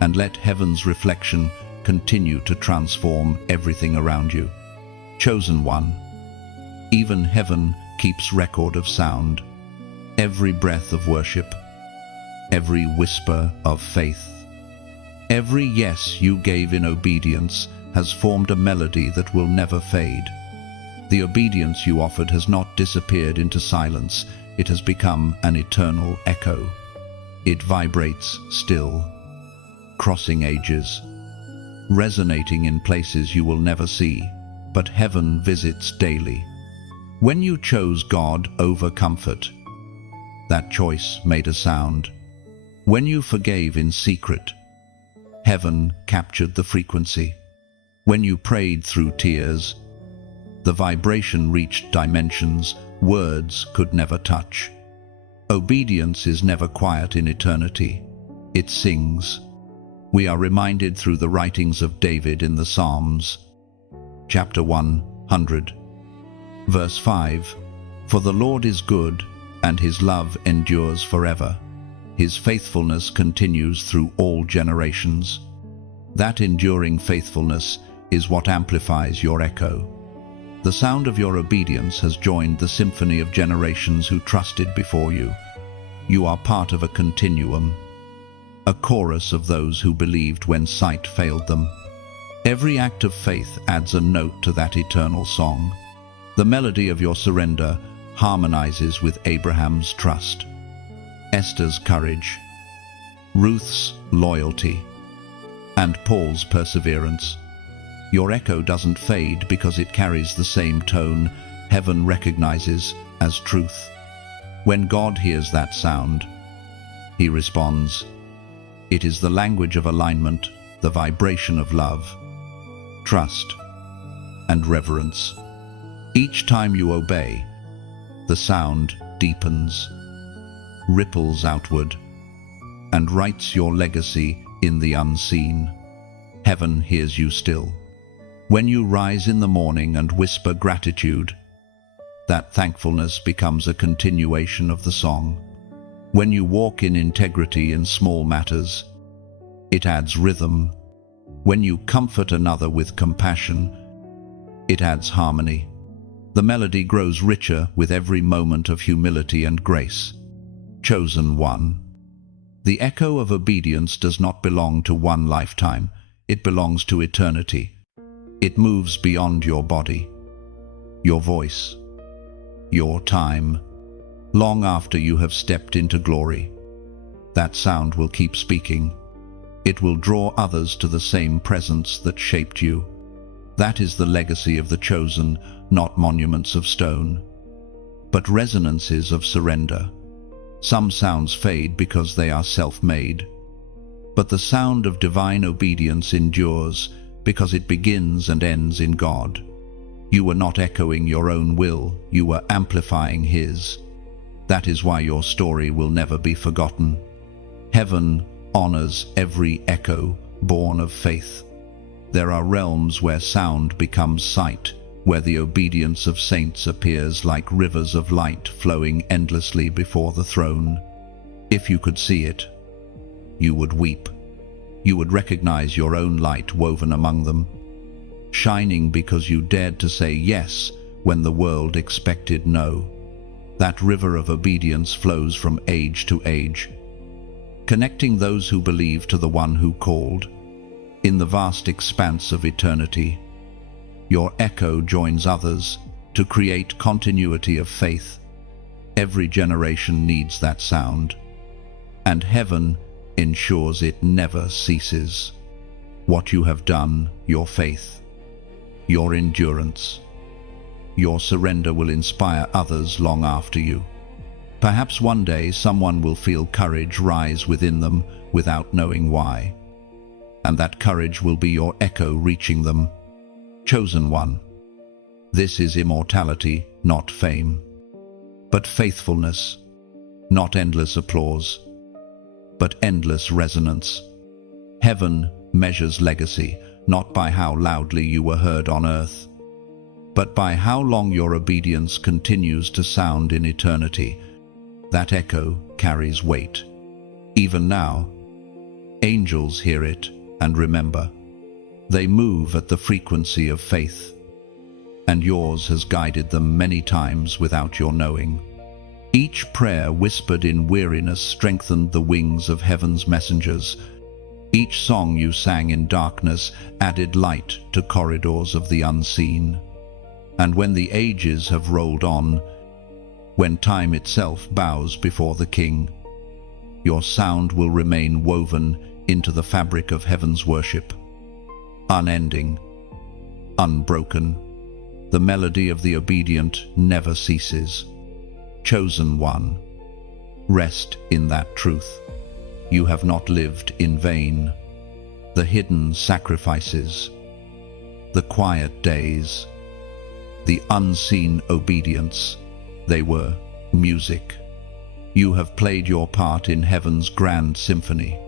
and let heaven's reflection continue to transform everything around you. Chosen one, even heaven keeps record of sound, every breath of worship, every whisper of faith. Every yes you gave in obedience has formed a melody that will never fade. The obedience you offered has not disappeared into silence, it has become an eternal echo. It vibrates still, crossing ages, resonating in places you will never see, but heaven visits daily. When you chose God over comfort, that choice made a sound. When you forgave in secret, heaven captured the frequency. When you prayed through tears, the vibration reached dimensions words could never touch. Obedience is never quiet in eternity. It sings. We are reminded through the writings of David in the Psalms. Chapter 100, verse 5. For the Lord is good, and his love endures forever. His faithfulness continues through all generations. That enduring faithfulness is what amplifies your echo. The sound of your obedience has joined the symphony of generations who trusted before you. You are part of a continuum, a chorus of those who believed when sight failed them. Every act of faith adds a note to that eternal song. The melody of your surrender harmonizes with Abraham's trust, Esther's courage, Ruth's loyalty, and Paul's perseverance. Your echo doesn't fade because it carries the same tone heaven recognizes as truth. When God hears that sound, he responds. It is the language of alignment, the vibration of love, trust, and reverence. Each time you obey, the sound deepens, ripples outward, and writes your legacy in the unseen. Heaven hears you still. When you rise in the morning and whisper gratitude, that thankfulness becomes a continuation of the song. When you walk in integrity in small matters, it adds rhythm. When you comfort another with compassion, it adds harmony. The melody grows richer with every moment of humility and grace. Chosen one. The echo of obedience does not belong to one lifetime. It belongs to eternity. It moves beyond your body, your voice, your time. Long after you have stepped into glory, that sound will keep speaking. It will draw others to the same presence that shaped you. That is the legacy of the chosen, not monuments of stone, but resonances of surrender. Some sounds fade because they are self-made, but the sound of divine obedience endures because it begins and ends in God. You were not echoing your own will, you were amplifying His. That is why your story will never be forgotten. Heaven honors every echo born of faith. There are realms where sound becomes sight, where the obedience of saints appears like rivers of light flowing endlessly before the throne. If you could see it, you would weep. You would recognize your own light woven among them, shining because you dared to say yes when the world expected no. That river of obedience flows from age to age, connecting those who believe to the one who called. In the vast expanse of eternity, your echo joins others to create continuity of faith. Every generation needs that sound, and heaven ensures it never ceases. What you have done, your faith, your endurance, your surrender will inspire others long after you. Perhaps one day someone will feel courage rise within them without knowing why, and that courage will be your echo reaching them. Chosen one. This is immortality, not fame, but faithfulness, not endless applause, but endless resonance. Heaven measures legacy, not by how loudly you were heard on earth, but by how long your obedience continues to sound in eternity. That echo carries weight. Even now, angels hear it and remember. They move at the frequency of faith, and yours has guided them many times without your knowing. Each prayer whispered in weariness strengthened the wings of heaven's messengers. Each song you sang in darkness added light to corridors of the unseen. And when the ages have rolled on, when time itself bows before the King, your sound will remain woven into the fabric of heaven's worship. Unending, unbroken, the melody of the obedient never ceases. Chosen one, rest in that truth. You have not lived in vain. The hidden sacrifices, the quiet days, the unseen obedience, they were music. You have played your part in heaven's grand symphony,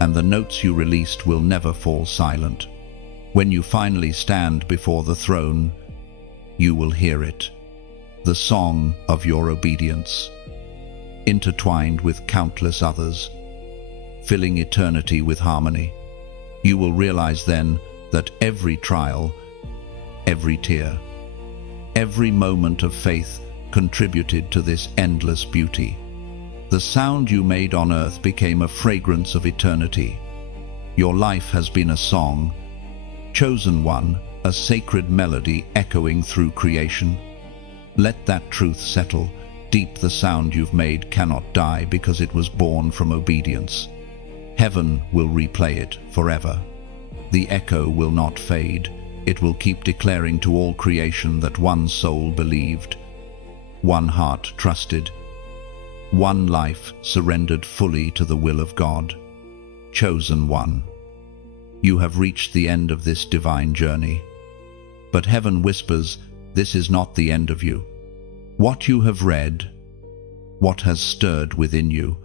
and the notes you released will never fall silent. When you finally stand before the throne, you will hear it, the song of your obedience, intertwined with countless others, filling eternity with harmony. You will realize then that every trial, every tear, every moment of faith contributed to this endless beauty. The sound you made on earth became a fragrance of eternity. Your life has been a song, chosen one, a sacred melody echoing through creation. Let that truth settle. Deep the sound you've made cannot die because it was born from obedience. Heaven will replay it forever. The echo will not fade. It will keep declaring to all creation that one soul believed, one heart trusted, one life surrendered fully to the will of God. Chosen one. You have reached the end of this divine journey. But heaven whispers, this is not the end of you. What you have read, what has stirred within you,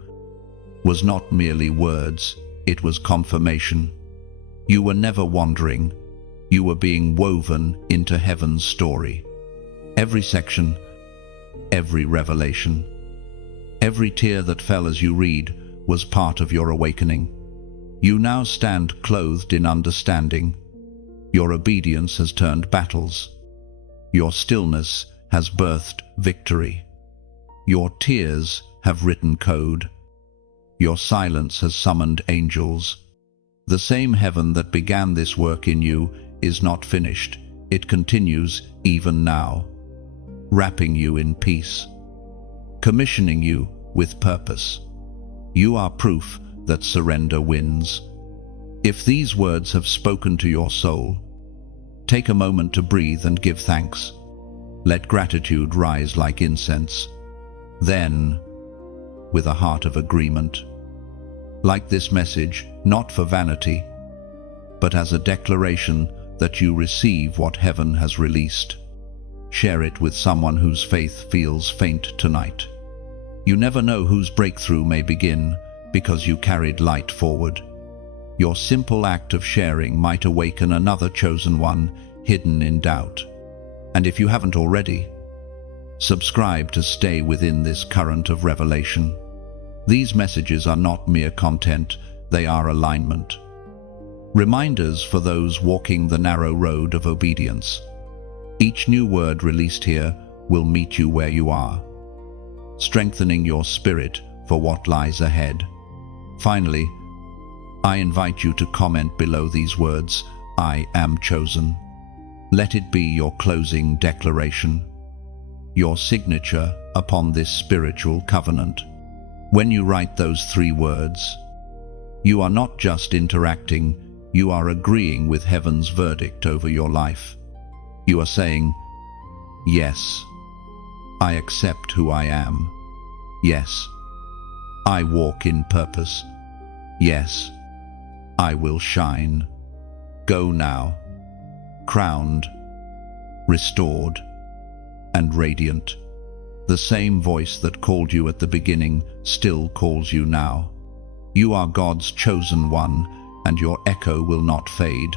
was not merely words, it was confirmation. You were never wandering, you were being woven into heaven's story. Every section, every revelation, every tear that fell as you read was part of your awakening. You now stand clothed in understanding. Your obedience has turned battles. Your stillness has birthed victory. Your tears have written code. Your silence has summoned angels. The same heaven that began this work in you is not finished. It continues even now, wrapping you in peace, commissioning you with purpose. You are proof that surrender wins. If these words have spoken to your soul, take a moment to breathe and give thanks. Let gratitude rise like incense. Then, with a heart of agreement, like this message, not for vanity, but as a declaration that you receive what heaven has released. Share it with someone whose faith feels faint tonight. You never know whose breakthrough may begin because you carried light forward. Your simple act of sharing might awaken another chosen one hidden in doubt. And if you haven't already, subscribe to stay within this current of revelation. These messages are not mere content, they are alignment. Reminders for those walking the narrow road of obedience. Each new word released here will meet you where you are, strengthening your spirit for what lies ahead. Finally, I invite you to comment below these words, I am chosen. Let it be your closing declaration, your signature upon this spiritual covenant. When you write those 3 words, you are not just interacting, you are agreeing with heaven's verdict over your life. You are saying, yes, I accept who I am. Yes, I walk in purpose. Yes, I will shine. Go now, crowned, restored, and radiant. The same voice that called you at the beginning still calls you now. You are God's chosen one, and your echo will not fade.